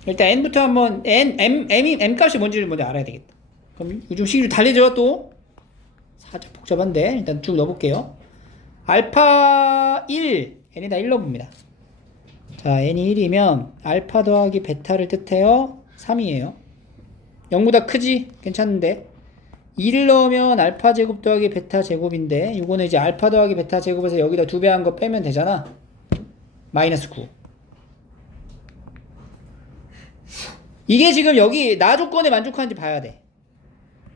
일단 n부터 한번 m 값이 뭔지를 먼저 알아야 되겠다. 그럼 요즘 식이 좀 달리죠 또? 살짝 복잡한데 일단 쭉 넣어볼게요. 알파 1 n에다 1 넣어봅니다. 자, n이 1이면 알파 더하기 베타를 뜻해요. 3이에요. 0보다 크지? 괜찮은데 2를 넣으면 알파 제곱 더하기 베타 제곱인데, 이거는 이제 알파 더하기 베타 제곱에서 여기다 2배 한 거 빼면 되잖아. 마이너스 9. 이게 지금 여기 나 조건에 만족하는지 봐야 돼.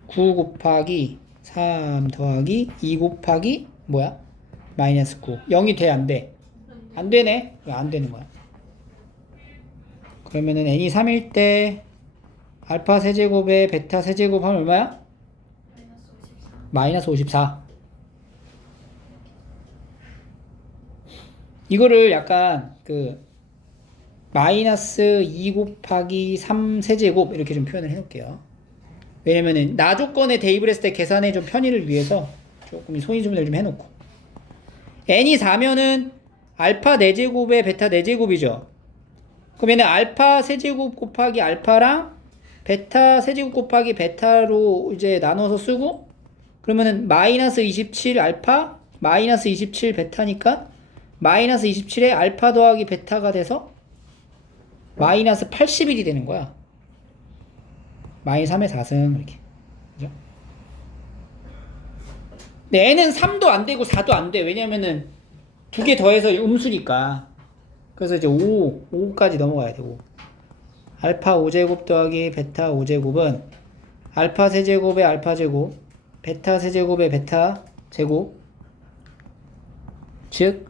9 곱하기 3 더하기 2 곱하기 뭐야? 마이너스 9. 0이 돼, 안 돼? 안 되네. 왜 안 되는 거야? 그러면은 n이 3일 때 알파 세제곱에 베타 세제곱 하면 얼마야? 마이너스 54. 마이너스 54. 이거를 약간 그 마이너스 2 곱하기 3 세제곱 이렇게 좀 표현을 해놓을게요. 왜냐면은 나 조건에 대입을 했을 때 계산에 좀 편의를 위해서 조금 손이좀을 좀 해놓고, n이 4면은 알파 4제곱에 베타 4제곱이죠. 그러면은 알파 세제곱 곱하기 알파랑 베타 세제곱 곱하기 베타로 이제 나눠서 쓰고, 그러면은 마이너스 27 알파 마이너스 27 베타니까 마이너스 27에 알파 더하기 베타가 돼서 마이너스 81이 되는 거야. 마이너스 3의 4승 이렇게. 그죠? 근데 n은 3도 안 되고 4도 안 돼. 왜냐면은 두 개 더해서 음수니까. 그래서 이제 5까지 넘어가야 되고, 알파 5제곱 더하기 베타 5제곱은 알파 세제곱에 알파 제곱 베타 세제곱에 베타 제곱, 즉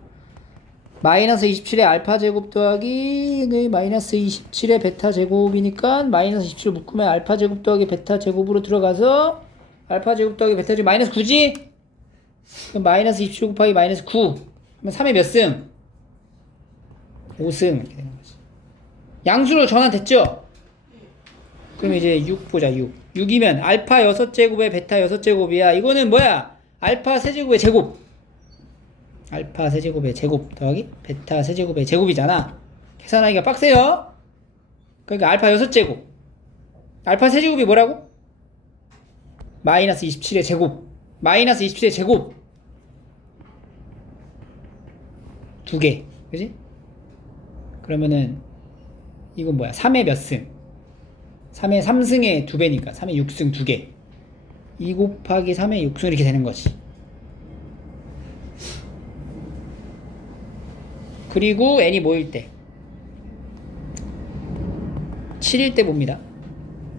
마이너스 27에 알파 제곱 더하기 마이너스 27에 베타 제곱이니까 마이너스 27을 묶으면 알파 제곱 더하기 베타 제곱으로 들어가서 알파 제곱 더하기 베타 제곱 마이너스 9지? 그럼 마이너스 27 곱하기 마이너스 9. 그러면 3의 몇 승? 5승. 이렇게 되는 거지. 양수로 전환됐죠? 그럼 이제 6 보자, 6. 6이면 알파 6제곱에 베타 6제곱이야. 이거는 뭐야? 알파 세제곱의 제곱. 알파 세제곱의 제곱 더하기 베타 세제곱의 제곱이잖아. 계산하기가 빡세요. 그러니까 알파 6제곱. 알파 세제곱이 뭐라고? 마이너스 27의 제곱. 마이너스 27의 제곱. 2개. 그지? 그러면은 이건 뭐야? 3의 몇 승? 3의 3승의 2배니까 3의 6승 2개. 2 곱하기 3의 6승 이렇게 되는 거지. 그리고 n이 뭐일 때? 7일 때 봅니다.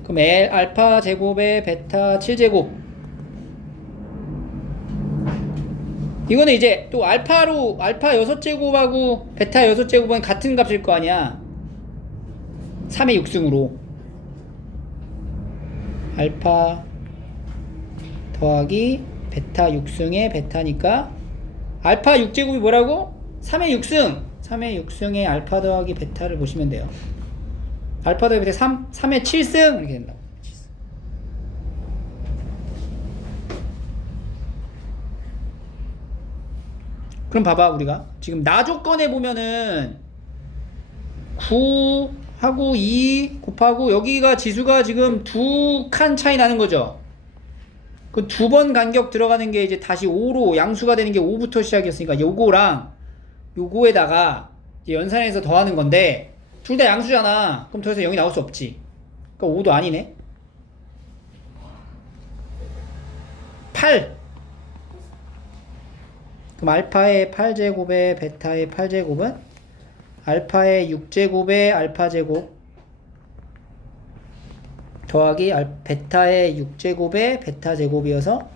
그럼 알파 제곱에 베타 7제곱. 이거는 이제 또 알파 6제곱하고 베타 6제곱은 같은 값일 거 아니야. 3의 6승으로 알파 더하기 베타 6승의 베타니까 알파 6제곱이 뭐라고? 3의 6승. 3의 6승의 알파 더하기 베타를 보시면 돼요. 알파 더하기 베타 3의 7승 이렇게 된다고. 그럼 봐봐, 우리가 지금 나 조건에 보면은 9하고 2 곱하고 여기가 지수가 지금 2칸 차이 나는 거죠. 그 2번 간격 들어가는 게 이제 다시 5로 양수가 되는 게 5부터 시작이었으니까 요거랑 요거에다가 이제 연산해서 더하는 건데 둘 다 양수잖아. 그럼 더 이상 0이 나올 수 없지. 그러니까 5도 아니네. 8. 그럼 알파의 8제곱에 베타의 8제곱은 알파의 6제곱에 알파제곱 더하기 베타의 6제곱에 베타제곱이어서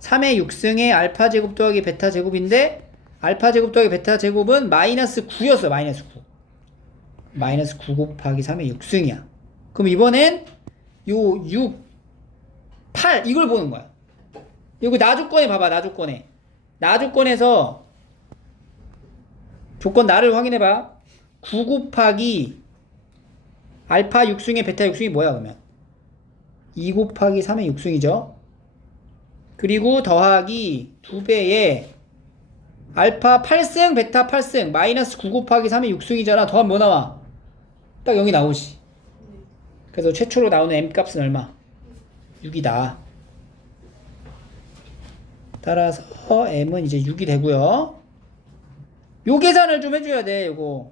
3의 6승의 알파제곱 더하기 베타제곱인데 알파제곱 더하기 베타제곱은 마이너스 9였어. 마이너스 9. 마이너스 9 곱하기 3의 6승이야. 그럼 이번엔 요 6, 8 이걸 보는 거야. 여기 나 조건에 봐봐. 나 조건에. 나 조건에서 조건 나를 확인해봐. 9 곱하기 알파 6승의 베타 6승이 뭐야 그러면? 2 곱하기 3의 6승이죠. 그리고 더하기 2배에 알파 8승 베타 8승 마이너스 9 곱하기 3의 6승이잖아. 더하면 뭐 나와? 딱 0이 나오지. 그래서 최초로 나오는 m값은 얼마? 6이다. 따라서 m은 이제 6이 되고요. 요 계산을 좀 해줘야 돼. 요거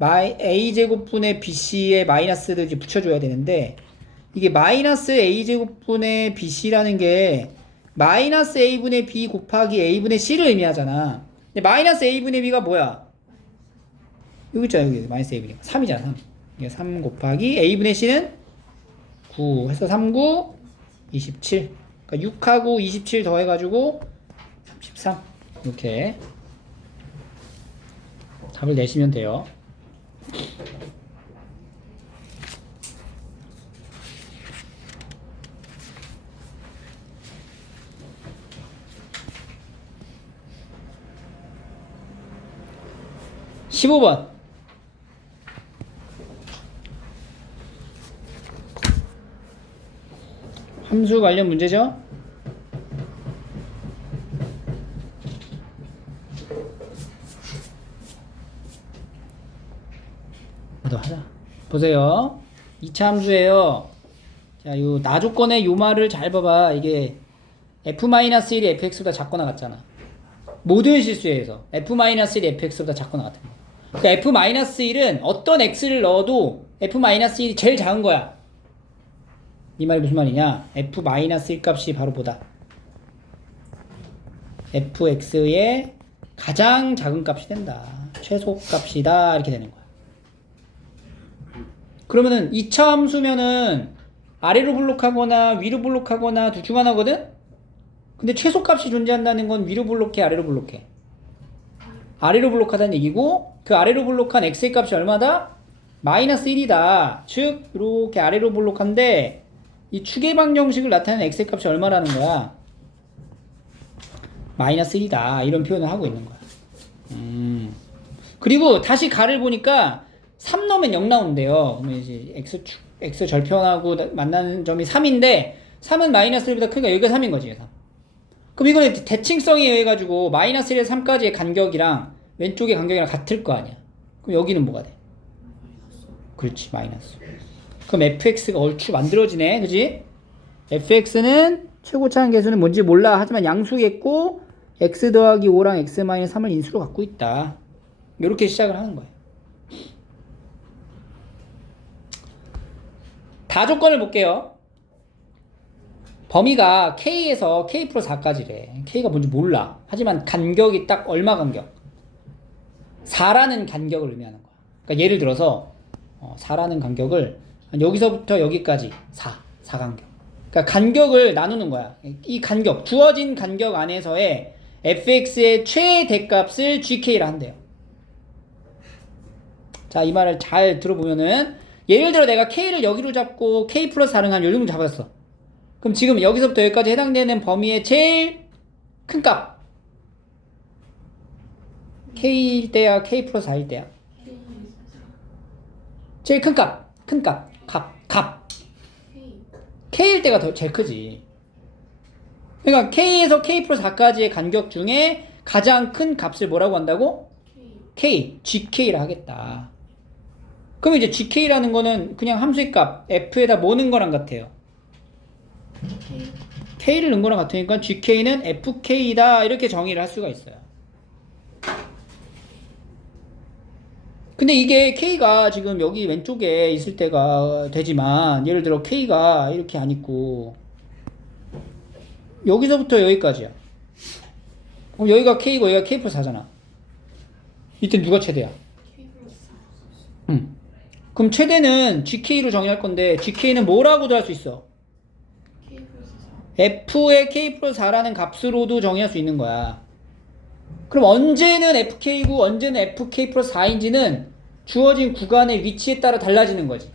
a제곱분의 bc에 마이너스를 이제 붙여줘야 되는데 이게 마이너스 a제곱분의 bc라는 게 마이너스 a분의 b 곱하기 a분의 c를 의미하잖아. 근데 마이너스 a분의 b가 뭐야? 여기 있잖아. 여기 마이너스 a분의 3이잖아. 3. 이게 3 곱하기 a분의 c는 9 해서 3, 9, 27. 그러니까 6하고 27 더해가지고 33. 이렇게 답을 내시면 돼요. (15번) 함수 관련 문제죠? 하자. 보세요. 2차 함수예요. 자, 요 나 조건의 요 말을 잘 봐봐. 이게 f-1이 fx보다 작거나 같잖아. 모든 실수에서 f-1이 fx보다 작거나 같은 거. 그 f-1은 어떤 x를 넣어도 f-1이 제일 작은 거야. 이 말이 무슨 말이냐? f-1 값이 바로 뭐다? fx의 가장 작은 값이 된다. 최소 값이다. 이렇게 되는 거야. 그러면은 2차 함수면은 아래로 블록하거나 위로 블록하거나 둘 중 하나거든? 근데 최소값이 존재한다는 건 위로 블록해 아래로 블록해? 아래로 블록하다는 얘기고 그 아래로 블록한 x의 값이 얼마다? 마이너스 1이다. 즉 이렇게 아래로 블록한데 이 추계방 정식을 나타내는 x의 값이 얼마라는 거야? 마이너스 1이다 이런 표현을 하고 있는 거야. 그리고 다시 가를 보니까 3 넣으면 0 나온대요. 그러면 이제 x 절편하고 만나는 점이 3인데 3은 마이너스 1보다 크니까 여기가 3인 거지. 3. 그럼 이거는 대칭성에 의해 가지고 마이너스 1에서 3까지의 간격이랑 왼쪽의 간격이랑 같을 거 아니야. 그럼 여기는 뭐가 돼? 그렇지, 마이너스. 그럼 fx가 얼추 만들어지네, 그지? fx는 최고차항 계수는 뭔지 몰라. 하지만 양수겠고 x 더하기 5랑 x 마이너스 3을 인수로 갖고 있다. 이렇게 시작을 하는 거예요. 다 조건을 볼게요. 범위가 k에서 k 플러스 4까지래. k가 뭔지 몰라. 하지만 간격이 딱 얼마 간격? 4라는 간격을 의미하는 거야. 그러니까 예를 들어서 4라는 간격을 여기서부터 여기까지 4 간격. 그러니까 간격을 나누는 거야. 이 간격, 주어진 간격 안에서의 fx의 최대값을 gk라 한대요. 자, 이 말을 잘 들어보면은 예를 들어 내가 k를 여기로 잡고 k 플러스 4를 한 요 정도 잡았어. 그럼 지금 여기서부터 여기까지 해당되는 범위의 제일 큰 값 k일 때야 k 플러스 4일 때야? 제일 큰 값 k일 때가 제일 크지. 그러니까 k에서 k 플러스 4까지의 간격 중에 가장 큰 값을 뭐라고 한다고? gk라 하겠다. 그럼 이제 gk라는 거는 그냥 함수의 값 f에다 뭐 넣은 거랑 같아요? k를 넣은 거랑 같으니까 gk는 fk다 이렇게 정의를 할 수가 있어요. 근데 이게 k가 지금 여기 왼쪽에 있을 때가 되지만 예를 들어 k가 이렇게 안 있고 여기서부터 여기까지야. 그럼 여기가 k고 여기가 k 플러스 4잖아. 이때 누가 최대야? 그럼 최대는 gk로 정의할 건데 gk는 뭐라고도 할 수 있어? f의 k 플러스 4라는 값으로도 정의할 수 있는 거야. 그럼 언제는 fk고 언제는 fk 플러스 4인지는 주어진 구간의 위치에 따라 달라지는 거지.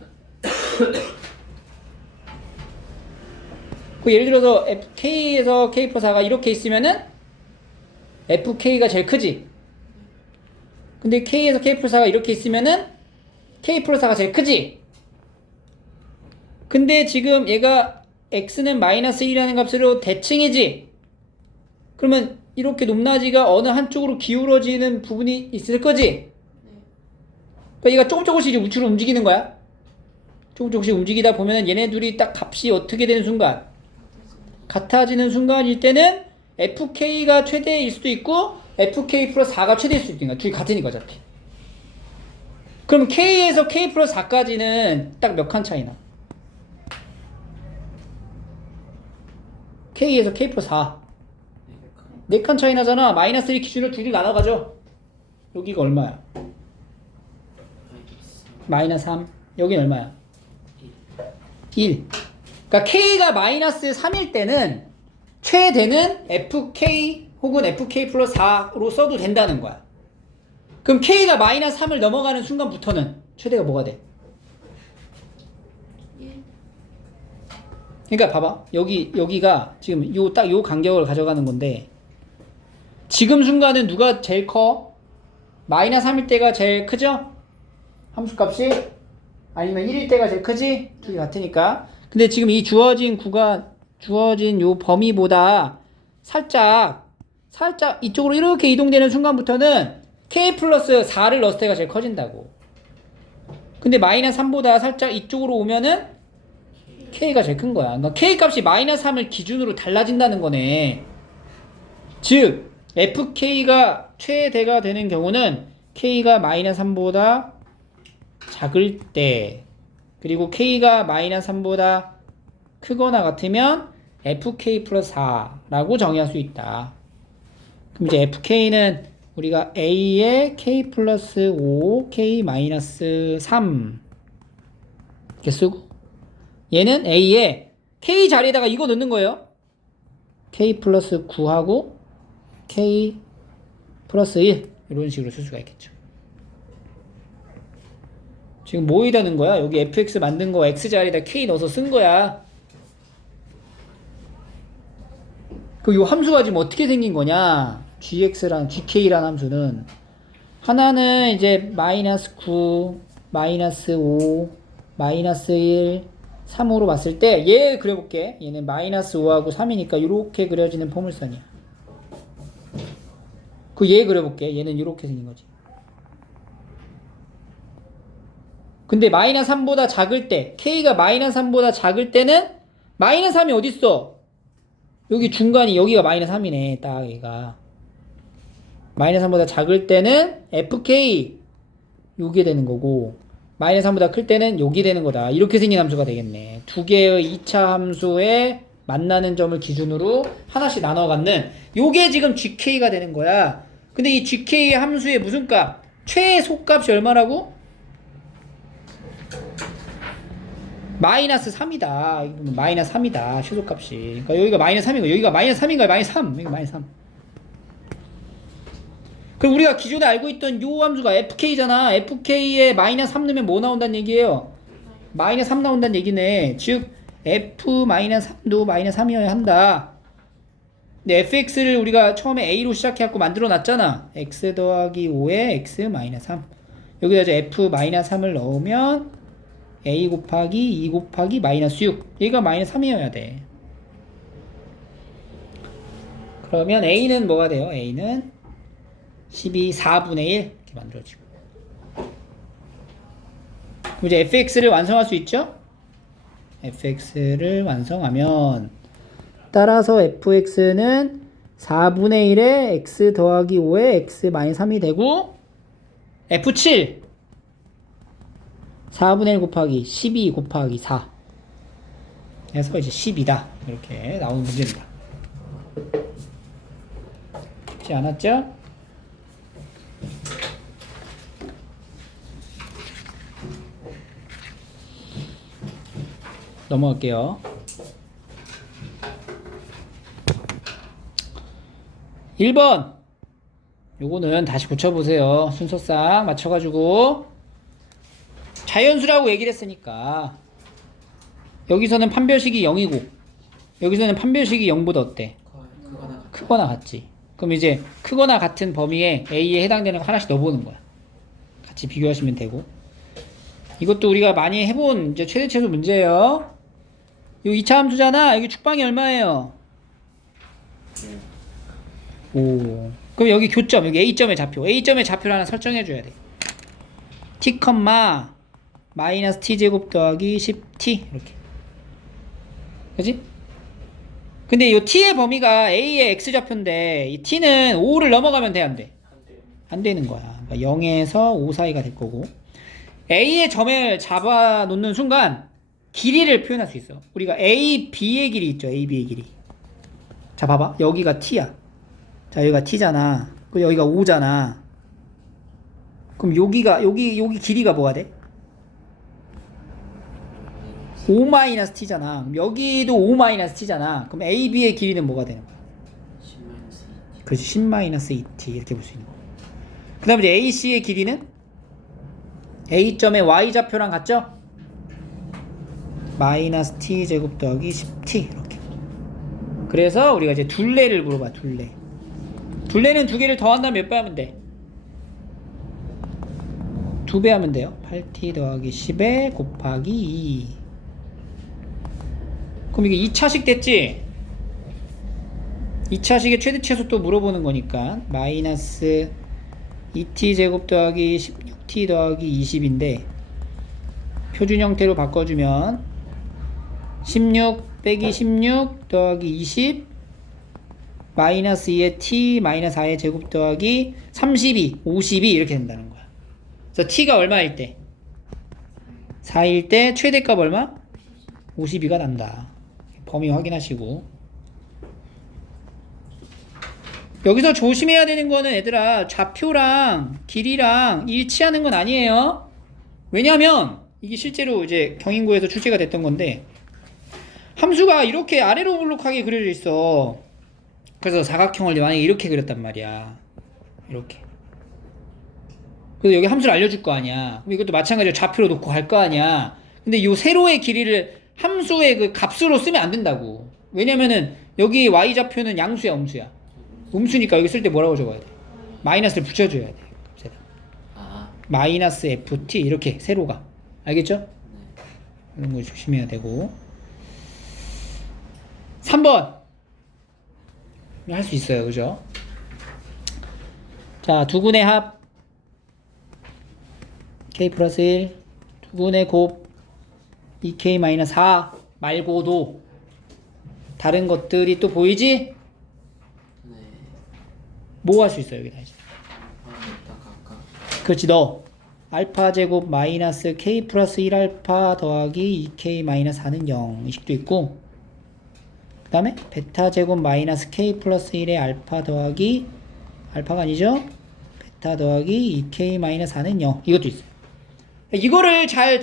그 예를 들어서 fk에서 k 플러스 4가 이렇게 있으면은 fk가 제일 크지. 근데 k에서 k 플러스 4가 이렇게 있으면은 k 플러스 4가 제일 크지. 근데 지금 얘가 x는 마이너스 1이라는 값으로 대칭이지. 그러면 이렇게 높낮이가 어느 한쪽으로 기울어지는 부분이 있을 거지. 그러니까 얘가 조금씩 우측으로 움직이는 거야. 조금씩 움직이다 보면 얘네 둘이 딱 값이 어떻게 되는 순간 같아지는 순간일 때는 fk가 최대일 수도 있고 fk 플러스 4가 최대일 수도 있는 거야. 둘이 같으니까 어차피. 그럼 k에서 k 플러스 4까지는 딱 몇 칸 차이나? k에서 k 플러스 4 4칸 차이 나잖아. 마이너스 1 기준으로 둘이 나눠가죠. 여기가 얼마야? 마이너스 3. 여긴 얼마야? 1. 그러니까 k가 마이너스 3일 때는 최대는 fk 혹은 fk 플러스 4로 써도 된다는 거야. 그럼 k가 마이너스 3을 넘어가는 순간부터는 최대가 뭐가 돼? 그러니까 봐봐. 여기가 지금 요 간격을 가져가는 건데 지금 순간은 누가 제일 커? 마이너스 3일 때가 제일 크죠? 함수값이? 아니면 1일 때가 제일 크지? 둘이 같으니까. 근데 지금 이 주어진 구간, 주어진 요 범위보다 살짝 이쪽으로 이렇게 이동되는 순간부터는 k 플러스 4를 넣었을 때가 제일 커진다고. 근데 마이너스 3보다 살짝 이쪽으로 오면은 k가 제일 큰 거야. 그러니까 k 값이 마이너스 3을 기준으로 달라진다는 거네. 즉 fk가 최대가 되는 경우는 k가 마이너스 3보다 작을 때, 그리고 k가 마이너스 3보다 크거나 같으면 fk 플러스 4라고 정의할 수 있다. 그럼 이제 fk는 우리가 a에 k 플러스 5, k 마이너스 3 이렇게 쓰고, 얘는 a에 k 자리에다가 이거 넣는 거예요. k 플러스 9하고 k 플러스 1 이런 식으로 쓸 수가 있겠죠. 지금 뭐에다 넣은 거야? 여기 fx 만든 거 x 자리에다 k 넣어서 쓴 거야. 그럼 이 함수가 지금 어떻게 생긴 거냐? gk라는 함수는 하나는 이제 마이너스 9, 마이너스 5, 마이너스 1, 3으로 봤을 때 얘 그려볼게. 얘는 마이너스 5하고 3이니까 이렇게 그려지는 포물선이야. 그 얘 그려볼게. 얘는 이렇게 생긴 거지. 근데 마이너스 3보다 작을 때 k가 마이너스 3보다 작을 때는 마이너스 3이 어딨어? 여기 중간이 여기가 마이너스 3이네. 딱 얘가 마이너스 3보다 작을 때는 fk 요게 되는 거고 마이너스 3보다 클 때는 요게 되는 거다. 이렇게 생긴 함수가 되겠네. 두 개의 2차 함수에 만나는 점을 기준으로 하나씩 나눠 갖는 요게 지금 gk가 되는 거야. 근데 이 gk의 함수의 무슨 값? 최소값이 얼마라고? 마이너스 3이다. 마이너스 3이다. 최소값이. 그러니까 여기가 마이너스 3이고 여기가 마이너스 3인가요? 마이너스 3. 여기가 마이너스 3. 그럼 우리가 기존에 알고 있던 요 함수가 fk잖아. fk에 마이너스 3 넣으면 뭐 나온다는 얘기예요? 마이너스 3 나온다는 얘기네. 즉 f-3도 마이너스 3이어야 한다. 근데 fx를 우리가 처음에 a로 시작해갖고 만들어 놨잖아. x 더하기 5에 x 마이너스 3. 여기다 이제 f-3을 넣으면 a 곱하기 2 곱하기 마이너스 6. 얘가 마이너스 3이어야 돼. 그러면 a는 뭐가 돼요? a는 12, 4분의 1 이렇게 만들어지고. 그럼 이제 fx를 완성할 수 있죠? fx를 완성하면 따라서 fx는 4분의 1에 x 더하기 5에 x 마이너스 3이 되고 f7 4분의 1 곱하기 12 곱하기 4 해서 이제 10이다. 이렇게 나오는 문제입니다. 쉽지 않았죠? 넘어갈게요. 1번 요거는 다시 고쳐보세요. 순서상 맞춰가지고 자연수라고 얘기를 했으니까 여기서는 판별식이 0이고 여기서는 판별식이 0보다 어때? 크거나 같지. 그럼 이제 크거나 같은 범위에 A에 해당되는 거 하나씩 넣어보는 거야. 같이 비교하시면 되고. 이것도 우리가 많이 해본 이제 최대최소 문제예요. 이 2차 함수잖아. 여기 축방이 얼마예요? 5. 그럼 여기 교점, 여기 A점의 좌표. A점의 좌표를 하나 설정해줘야 돼. t, 마이너스 t제곱 더하기 10t 이렇게. 그치? 근데 이 t의 범위가 a의 x좌표인데 이 t는 5를 넘어가면 돼, 안 돼? 안 되는 거야. 그러니까 0에서 5 사이가 될 거고 a의 점을 잡아 놓는 순간 길이를 표현할 수 있어. 우리가 a, b의 길이 있죠. a, b의 길이. 자, 봐봐. 여기가 t야. 자, 여기가 t잖아. 그리고 여기가 5잖아. 그럼 여기 길이가 뭐가 돼? 5-t잖아. 그럼 여기도 5-t잖아. 그럼 a, b의 길이는 뭐가 되는 거야? 10-2t. 그렇지. 10-2t 이렇게 볼 수 있는 거야. 그 다음에 이제 a, c의 길이는 a점의 y좌표랑 같죠? 마이너스 t 제곱 더하기 10t 이렇게. 그래서 우리가 이제 둘레를 물어봐. 둘레는 두 개를 더한다면 몇 배 하면 돼? 2배 하면 돼요. 8t 더하기 10에 곱하기 2. 그럼 이게 2차식 됐지? 2차식의 최대 최소 또 물어보는 거니까 마이너스 2t 제곱 더하기 16t 더하기 20인데 표준 형태로 바꿔주면 16 빼기 16 더하기 20 마이너스 2에 t 마이너스 4의 제곱 더하기 32 52 이렇게 된다는 거야. 그래서 t가 얼마일 때? 4일 때 최대값 얼마? 52가 난다. 범위 확인하시고. 여기서 조심해야 되는 거는 얘들아 좌표랑 길이랑 일치하는 건 아니에요. 왜냐하면 이게 실제로 이제 경인고에서 출제가 됐던 건데 함수가 이렇게 아래로 볼록하게 그려져 있어. 그래서 사각형을 만약에 이렇게 그렸단 말이야. 이렇게. 그래서 여기 함수를 알려줄 거 아니야. 그럼 이것도 마찬가지로 좌표로 놓고 갈 거 아니야. 근데 이 세로의 길이를 함수의 그 값으로 쓰면 안 된다고. 왜냐면은 여기 y좌표는 양수야 음수야? 음수니까 여기 쓸 때 뭐라고 적어야 돼? 마이너스를 붙여줘야 돼. 값에다. 아, 마이너스 ft 이렇게 세로가. 알겠죠? 네. 이런 거 조심해야 되고. 3번 할 수 있어요. 그죠? 자, 두근의 합 k 플러스 1 두근의 곱 2k 마이너스 4 말고도 다른 것들이 또 보이지? 네. 뭐 할 수 있어요 여기다 이제. 그렇지 너 알파 제곱 마이너스 k 플러스 1 알파 더하기 2k 마이너스 4는 0 이 식도 있고, 그 다음에 베타 제곱 마이너스 k 플러스 1의 알파 더하기 알파가 아니죠? 베타 더하기 2k 마이너스 4는 0 이것도 있어요. 이거를 잘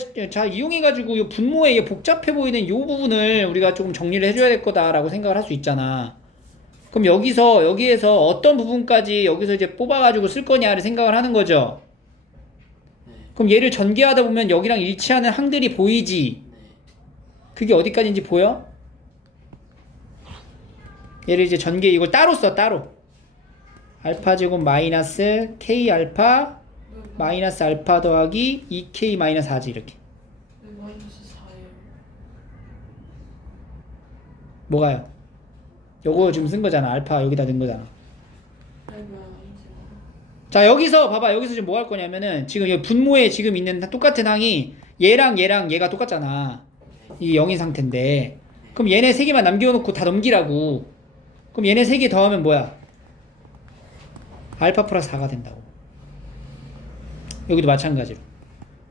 이용해가지고 이 분모에 이게 복잡해 보이는 이 부분을 우리가 조금 정리를 해줘야 될 거다라고 생각을 할 수 있잖아. 그럼 여기에서 어떤 부분까지 여기서 이제 뽑아가지고 쓸 거냐를 생각을 하는 거죠. 그럼 얘를 전개하다 보면 여기랑 일치하는 항들이 보이지. 그게 어디까지인지 보여? 얘를 이제 이걸 따로 써 따로. 알파 제곱 마이너스 k 알파 마이너스 알파 더하기 2k 마이너스 4지 이렇게. 왜 마이너스 4예요? 뭐가요? 요거 지금 쓴 거잖아. 알파 여기다 넣은 거잖아. 자, 여기서 봐봐. 여기서 지금 뭐 할 거냐면은 지금 이 분모에 지금 있는 똑같은 항이 얘랑 얘가 똑같잖아. 이게 0인 상태인데. 그럼 얘네 세 개만 남겨놓고 다 넘기라고. 그럼 얘네 세 개 더하면 뭐야? 알파 플러스 4가 된다고. 여기도 마찬가지로.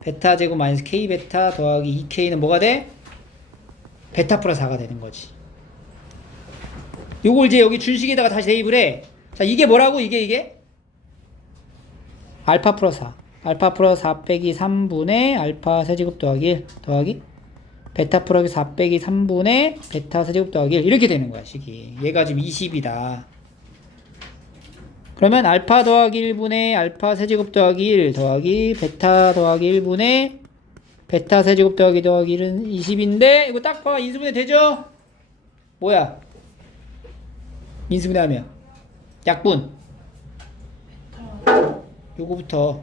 베타 제곱 마이너스 k 베타 더하기 2k는 뭐가 돼? 베타 플러스 4가 되는 거지. 요걸 이제 여기 준식에다가 다시 대입을 해. 자, 이게 뭐라고? 이게? 알파 플러스 4. 알파 플러스 4 빼기 3분의 알파 세제곱 더하기 1 더하기 베타 플러스 4 빼기 3분의 베타 세제곱 더하기 1 이렇게 되는 거야, 식이. 얘가 지금 20이다. 그러면 알파 더하기 1분의 알파 세제곱 더하기 1 더하기 베타 더하기 1분의 베타 세제곱 더하기 1은 20인데 이거 딱 봐. 인수분해 되죠? 뭐야? 인수분해 하면 약분. 요거부터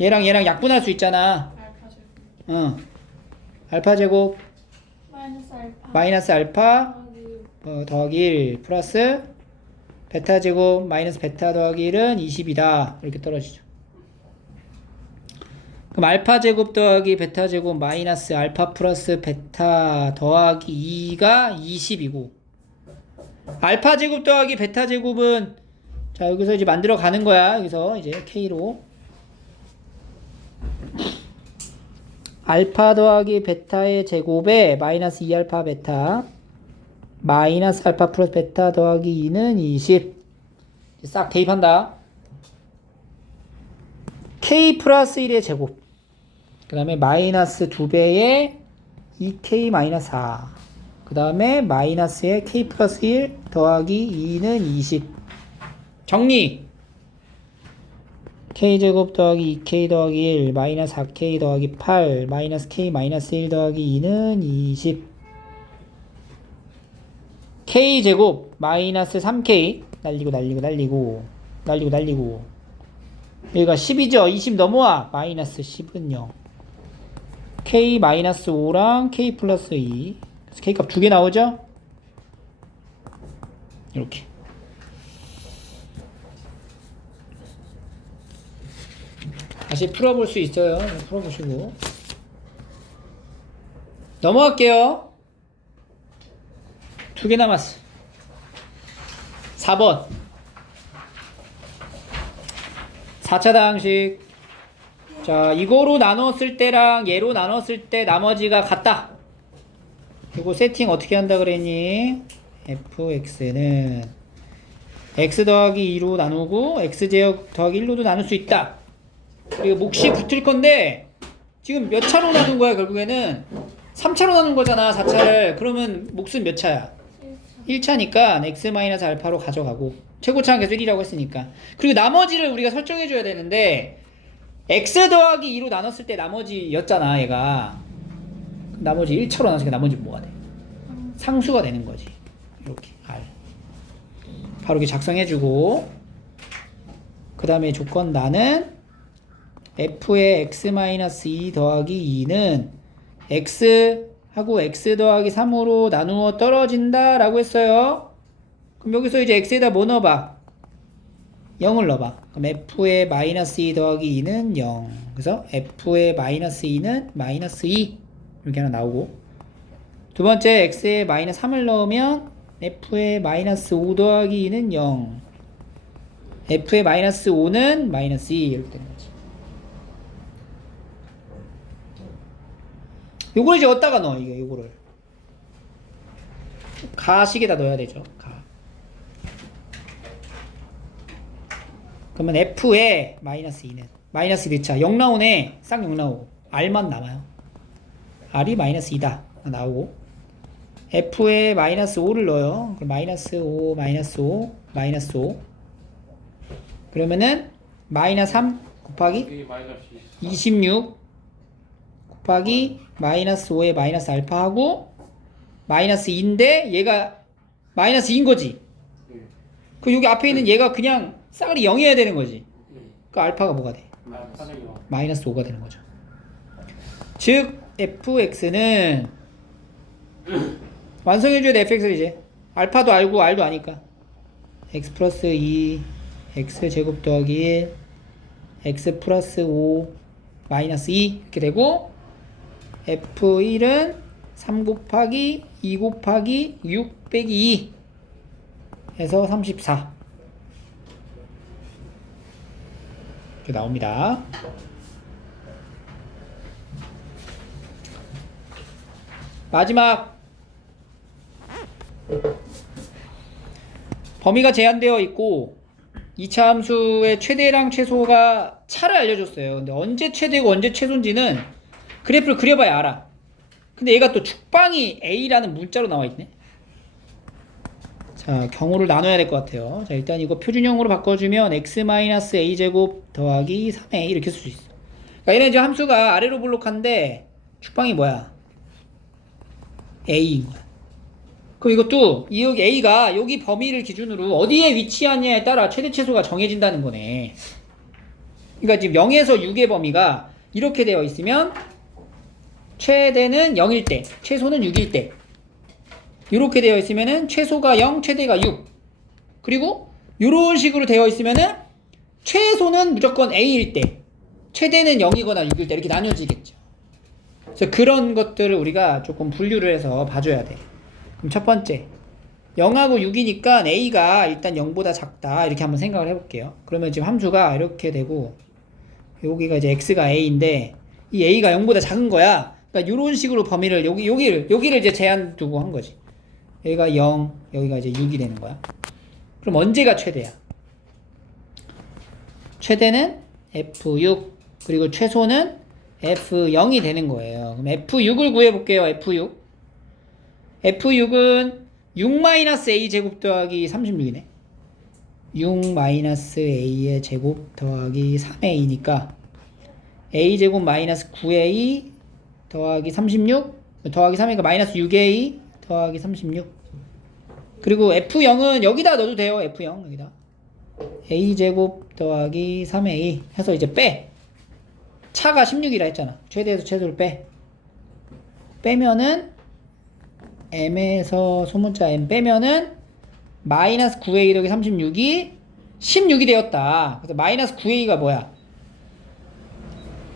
얘랑 약분할 수 있잖아. 알파 제곱 응. 알파 제곱 마이너스 알파 마이너스 알파 더하기 더하기 1 플러스 베타 제곱 마이너스 베타 더하기 1은 20이다. 이렇게 떨어지죠. 그럼 알파 제곱 더하기 베타 제곱 마이너스 알파 플러스 베타 더하기 2가 20이고, 알파 제곱 더하기 베타 제곱은 자, 여기서 이제 만들어 가는 거야. 여기서 이제 K로. 알파 더하기 베타의 제곱에 마이너스 2알파 베타 마이너스 알파 플러스 베타 더하기 2는 20. 싹 대입한다. K 플러스 1의 제곱. 그 다음에 마이너스 2배의 2K 마이너스 4. 그 다음에 마이너스의 K 플러스 1 더하기 2는 20. 정리. K제곱 더하기 2K 더하기 1 마이너스 4K 더하기 8 마이너스 K 마이너스 1 더하기 2는 20. K제곱 마이너스 3K 날리고 여기가 10이죠. 20 넘어와. 마이너스 10은 0. K 마이너스 5랑 K 플러스 2. 그래서 K 값 두 개 나오죠? 이렇게. 다시 풀어볼 수 있어요. 풀어보시고 넘어갈게요. 두 개 남았어. 4번 4차 다항식. 자, 이거로 나눴을 때랑 얘로 나눴을 때 나머지가 같다. 이거 세팅 어떻게 한다 그랬니? fx는 x 더하기 2로 나누고 x제곱 더하기 1로도 나눌 수 있다. 그리고 몫이 붙을 건데 지금 몇 차로 나눈 거야? 결국에는 3차로 나눈 거잖아. 4차를. 그러면 몫은 몇 차야? 1차니까 x-알파로 가져가고 최고차는 계속 1이라고 했으니까. 그리고 나머지를 우리가 설정해 줘야 되는데 x 더하기 2로 나눴을 때 나머지였잖아 얘가. 나머지 1차로 나눴으니까 나머지 뭐가 돼? 상수가 되는 거지. 이렇게 R. 바로 이렇게 작성해주고 그 다음에 조건 나는 f의 x-2 더하기 2는 x하고 x 더하기 3으로 나누어 떨어진다 라고 했어요. 그럼 여기서 이제 x에다 뭐 넣어봐? 0을 넣어봐. 그럼 f의 -2 더하기 2는 0. 그래서 f의 -2는 -2 이렇게 하나 나오고 두 번째 x에 -3을 넣으면 f의 -5 더하기 2는 0. f의 -5는 -2 이렇게 되는 거지. 요걸 이제 어디다가 넣어? 요거를 가식에다 넣어야 되죠. 가. 그러면 f의 -2는 마이너스 넣자. 0 나오네. 싹 0 나오고 r만 남아요. r이 -2다 나오고 f의 -5를 넣어요. 그럼 -5, -5, -5 그러면은 -3 곱하기 26 곱하기 -5에 -알파 하고 -2인데 얘가 -2인 거지. 그 여기 앞에 있는 얘가 그냥 싸그리 0이어야 되는 거지. 그 알파가 뭐가 돼? -5가 되는 거죠. 즉 fx는 완성해줘야 돼. fx를 이제 알파도 알고 r도 아니까 x 플러스 2 x 제곱 더하기 1 x 플러스 5 마이너스 2 이렇게 되고 f1은 3 곱하기 2 곱하기 6 빼기 2 해서 34 이렇게 나옵니다. 마지막 범위가 제한되어 있고 2차 함수의 최대랑 최소가 차를 알려줬어요. 근데 언제 최대고 언제 최소인지는 그래프를 그려봐야 알아. 근데 얘가 또 축방이 A라는 문자로 나와 있네. 자, 경우를 나눠야 될 것 같아요. 자, 일단 이거 표준형으로 바꿔주면 x-a제곱 더하기 3a 이렇게 쓸 수 있어. 그러니까 얘는 이제 함수가 아래로 볼록한데 축방이 뭐야? A인 거야. 그럼 이것도 이 A가 여기 범위를 기준으로 어디에 위치하냐에 따라 최대 최소가 정해진다는 거네. 그러니까 지금 0에서 6의 범위가 이렇게 되어 있으면 최대는 0일 때, 최소는 6일 때. 이렇게 되어 있으면은 최소가 0, 최대가 6. 그리고 이런 식으로 되어 있으면은 최소는 무조건 A일 때, 최대는 0이거나 6일 때 이렇게 나뉘어지겠죠. 그래서 그런 것들을 우리가 조금 분류를 해서 봐줘야 돼. 그럼 첫 번째 0하고 6이니까 A가 일단 0보다 작다 이렇게 한번 생각을 해볼게요. 그러면 지금 함수가 이렇게 되고 여기가 이제 X가 A인데 이 A가 0보다 작은 거야. 그러니까 이런 식으로 범위를 여기를 이제 제한 두고 한 거지. 여기가 0 여기가 이제 6이 되는 거야. 그럼 언제가 최대야? 최대는 F6 그리고 최소는 F0이 되는 거예요. 그럼 F6을 구해볼게요. F6 F6은 6-A 제곱 더하기 36이네. 6-A의 제곱 더하기 3A니까 A 제곱 마이너스 9A 더하기 36 더하기 3A가 마이너스 6A 더하기 36 그리고 F0은 여기다 넣어도 돼요. F0 여기다 A 제곱 더하기 3A 해서 이제 빼. 차가 16이라 했잖아. 최대에서 최소를 빼면은 M에서 소문자 M 빼면은 마이너스 9A 더하기 36이 16이 되었다. 그래서 마이너스 9A가 뭐야?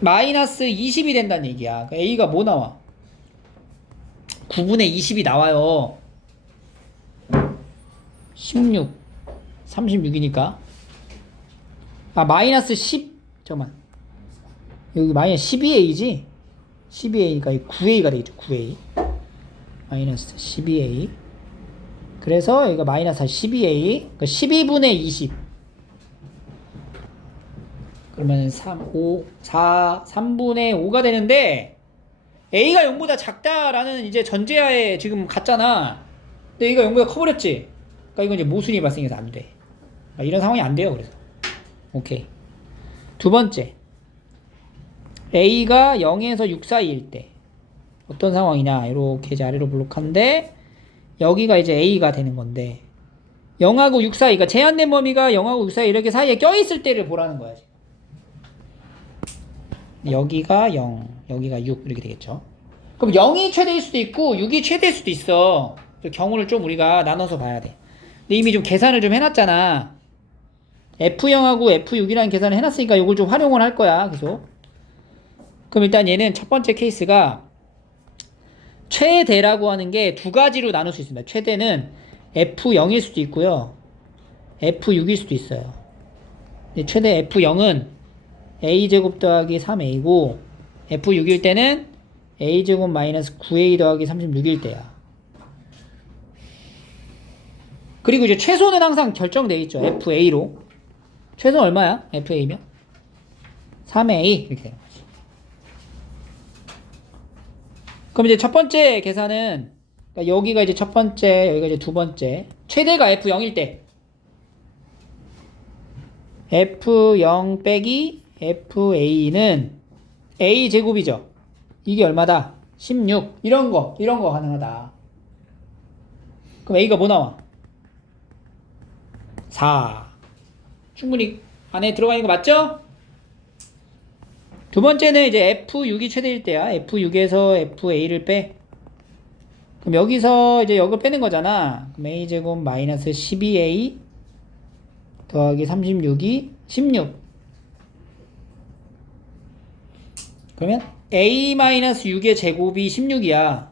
마이너스 20이 된다는 얘기야. 그러니까 A가 뭐 나와? 9분의 20이 나와요. 16 36이니까 마이너스 10 잠깐만 여기 마이너스 12A지? 12A니까 9A가 되겠죠. 9A 마이너스 12A 그래서 여기가 마이너스 12A 그러니까 12분의 20 그러면 3분의 5가 되는데 A가 0보다 작다라는 이제 전제하에 지금 갔잖아. 근데 A가 0보다 커버렸지. 그러니까 이건 이제 모순이 발생해서 안 돼. 이런 상황이 안 돼요. 그래서 오케이. 두 번째 A가 0에서 6 사이일 때 어떤 상황이냐. 이렇게 이제 아래로 블록한데 여기가 이제 A가 되는 건데 0하고 6 사이가 제한된 범위가 0하고 6 사이 이렇게 사이에 껴있을 때를 보라는 거야. 지금. 여기가 0, 여기가 6 이렇게 되겠죠. 그럼 0이 최대일 수도 있고 6이 최대일 수도 있어. 경우를 좀 우리가 나눠서 봐야 돼. 근데 이미 좀 계산을 좀 해놨잖아. F0하고 F6이라는 계산을 해놨으니까 이걸 좀 활용을 할 거야. 계속. 그럼 일단 얘는 첫 번째 케이스가 최대라고 하는 게 두 가지로 나눌 수 있습니다. 최대는 F0일 수도 있고요. F6일 수도 있어요. 최대 F0은 A제곱 더하기 3A고 F6일 때는 A제곱 마이너스 9A 더하기 36일 때야. 그리고 이제 최소는 항상 결정되어 있죠. FA로. 최소 얼마야? FA면? 3A 이렇게 되는 거지. 그럼 이제 첫 번째 계산은 그러니까 여기가 이제 첫 번째, 여기가 이제 두 번째. 최대가 F0일 때 F0 빼기 FA는 A제곱이죠. 이게 얼마다? 16. 이런 거 가능하다. 그럼 A가 뭐 나와? 4. 충분히 안에 들어가 있는 거 맞죠? 두 번째는 이제 F6이 최대일 때야. F6에서 FA를 빼. 그럼 여기서 이제 이걸 빼는 거잖아. 그럼 A제곱 마이너스 12A 더하기 36이 16. 그러면 A-6의 제곱이 16이야.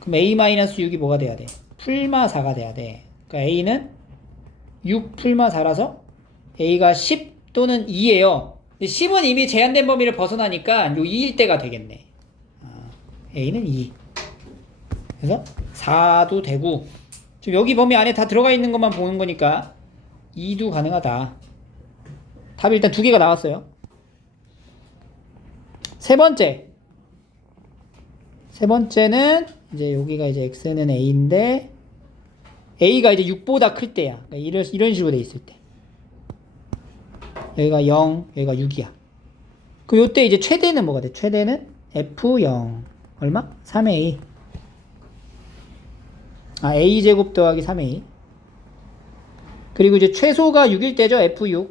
그럼 A-6이 뭐가 돼야 돼? 풀마 4가 돼야 돼. 그러니까 A는 6 풀마 4라서 A가 10 또는 2예요. 10은 이미 제한된 범위를 벗어나니까 요 2일 때가 되겠네. A는 2. 그래서 4도 되고 지금 여기 범위 안에 다 들어가 있는 것만 보는 거니까 2도 가능하다. 답이 일단 두 개가 나왔어요. 세 번째는 이제 여기가 이제 x는 a인데 a가 이제 6보다 클 때야. 그러니까 이런 식으로 돼 있을 때. 여기가 0, 여기가 6이야. 그럼 요때 이제 최대는 뭐가 돼? 최대는 f0 얼마? 3a. a 제곱 더하기 3a. 그리고 이제 최소가 6일 때죠. f6.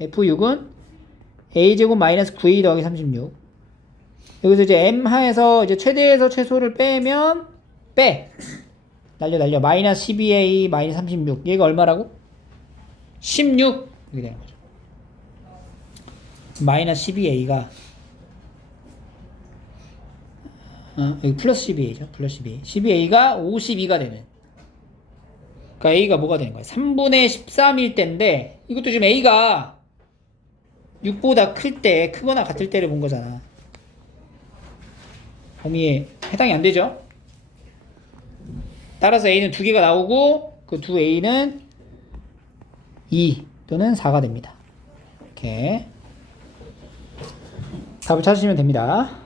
f6은 a 제곱 마이너스 9a 더하기 36. 여기서 이제 m 하에서 이제 최대에서 최소를 빼면 날려 마이너스 12a 마이너스 36. 얘가 얼마라고? 16 이렇게 되는 거죠. 마이너스 12a가 여기 플러스 12a죠. 플러스 12a. 12a가 52가 되는. 그러니까 a가 뭐가 되는 거야? 3분의 13일 때인데 이것도 지금 a가 6보다 클 때, 크거나 같을 때를 본 거잖아. 범위에 해당이 안 되죠? 따라서 a는 두 개가 나오고 그 두 a는 2 또는 4가 됩니다. 이렇게 답을 찾으시면 됩니다.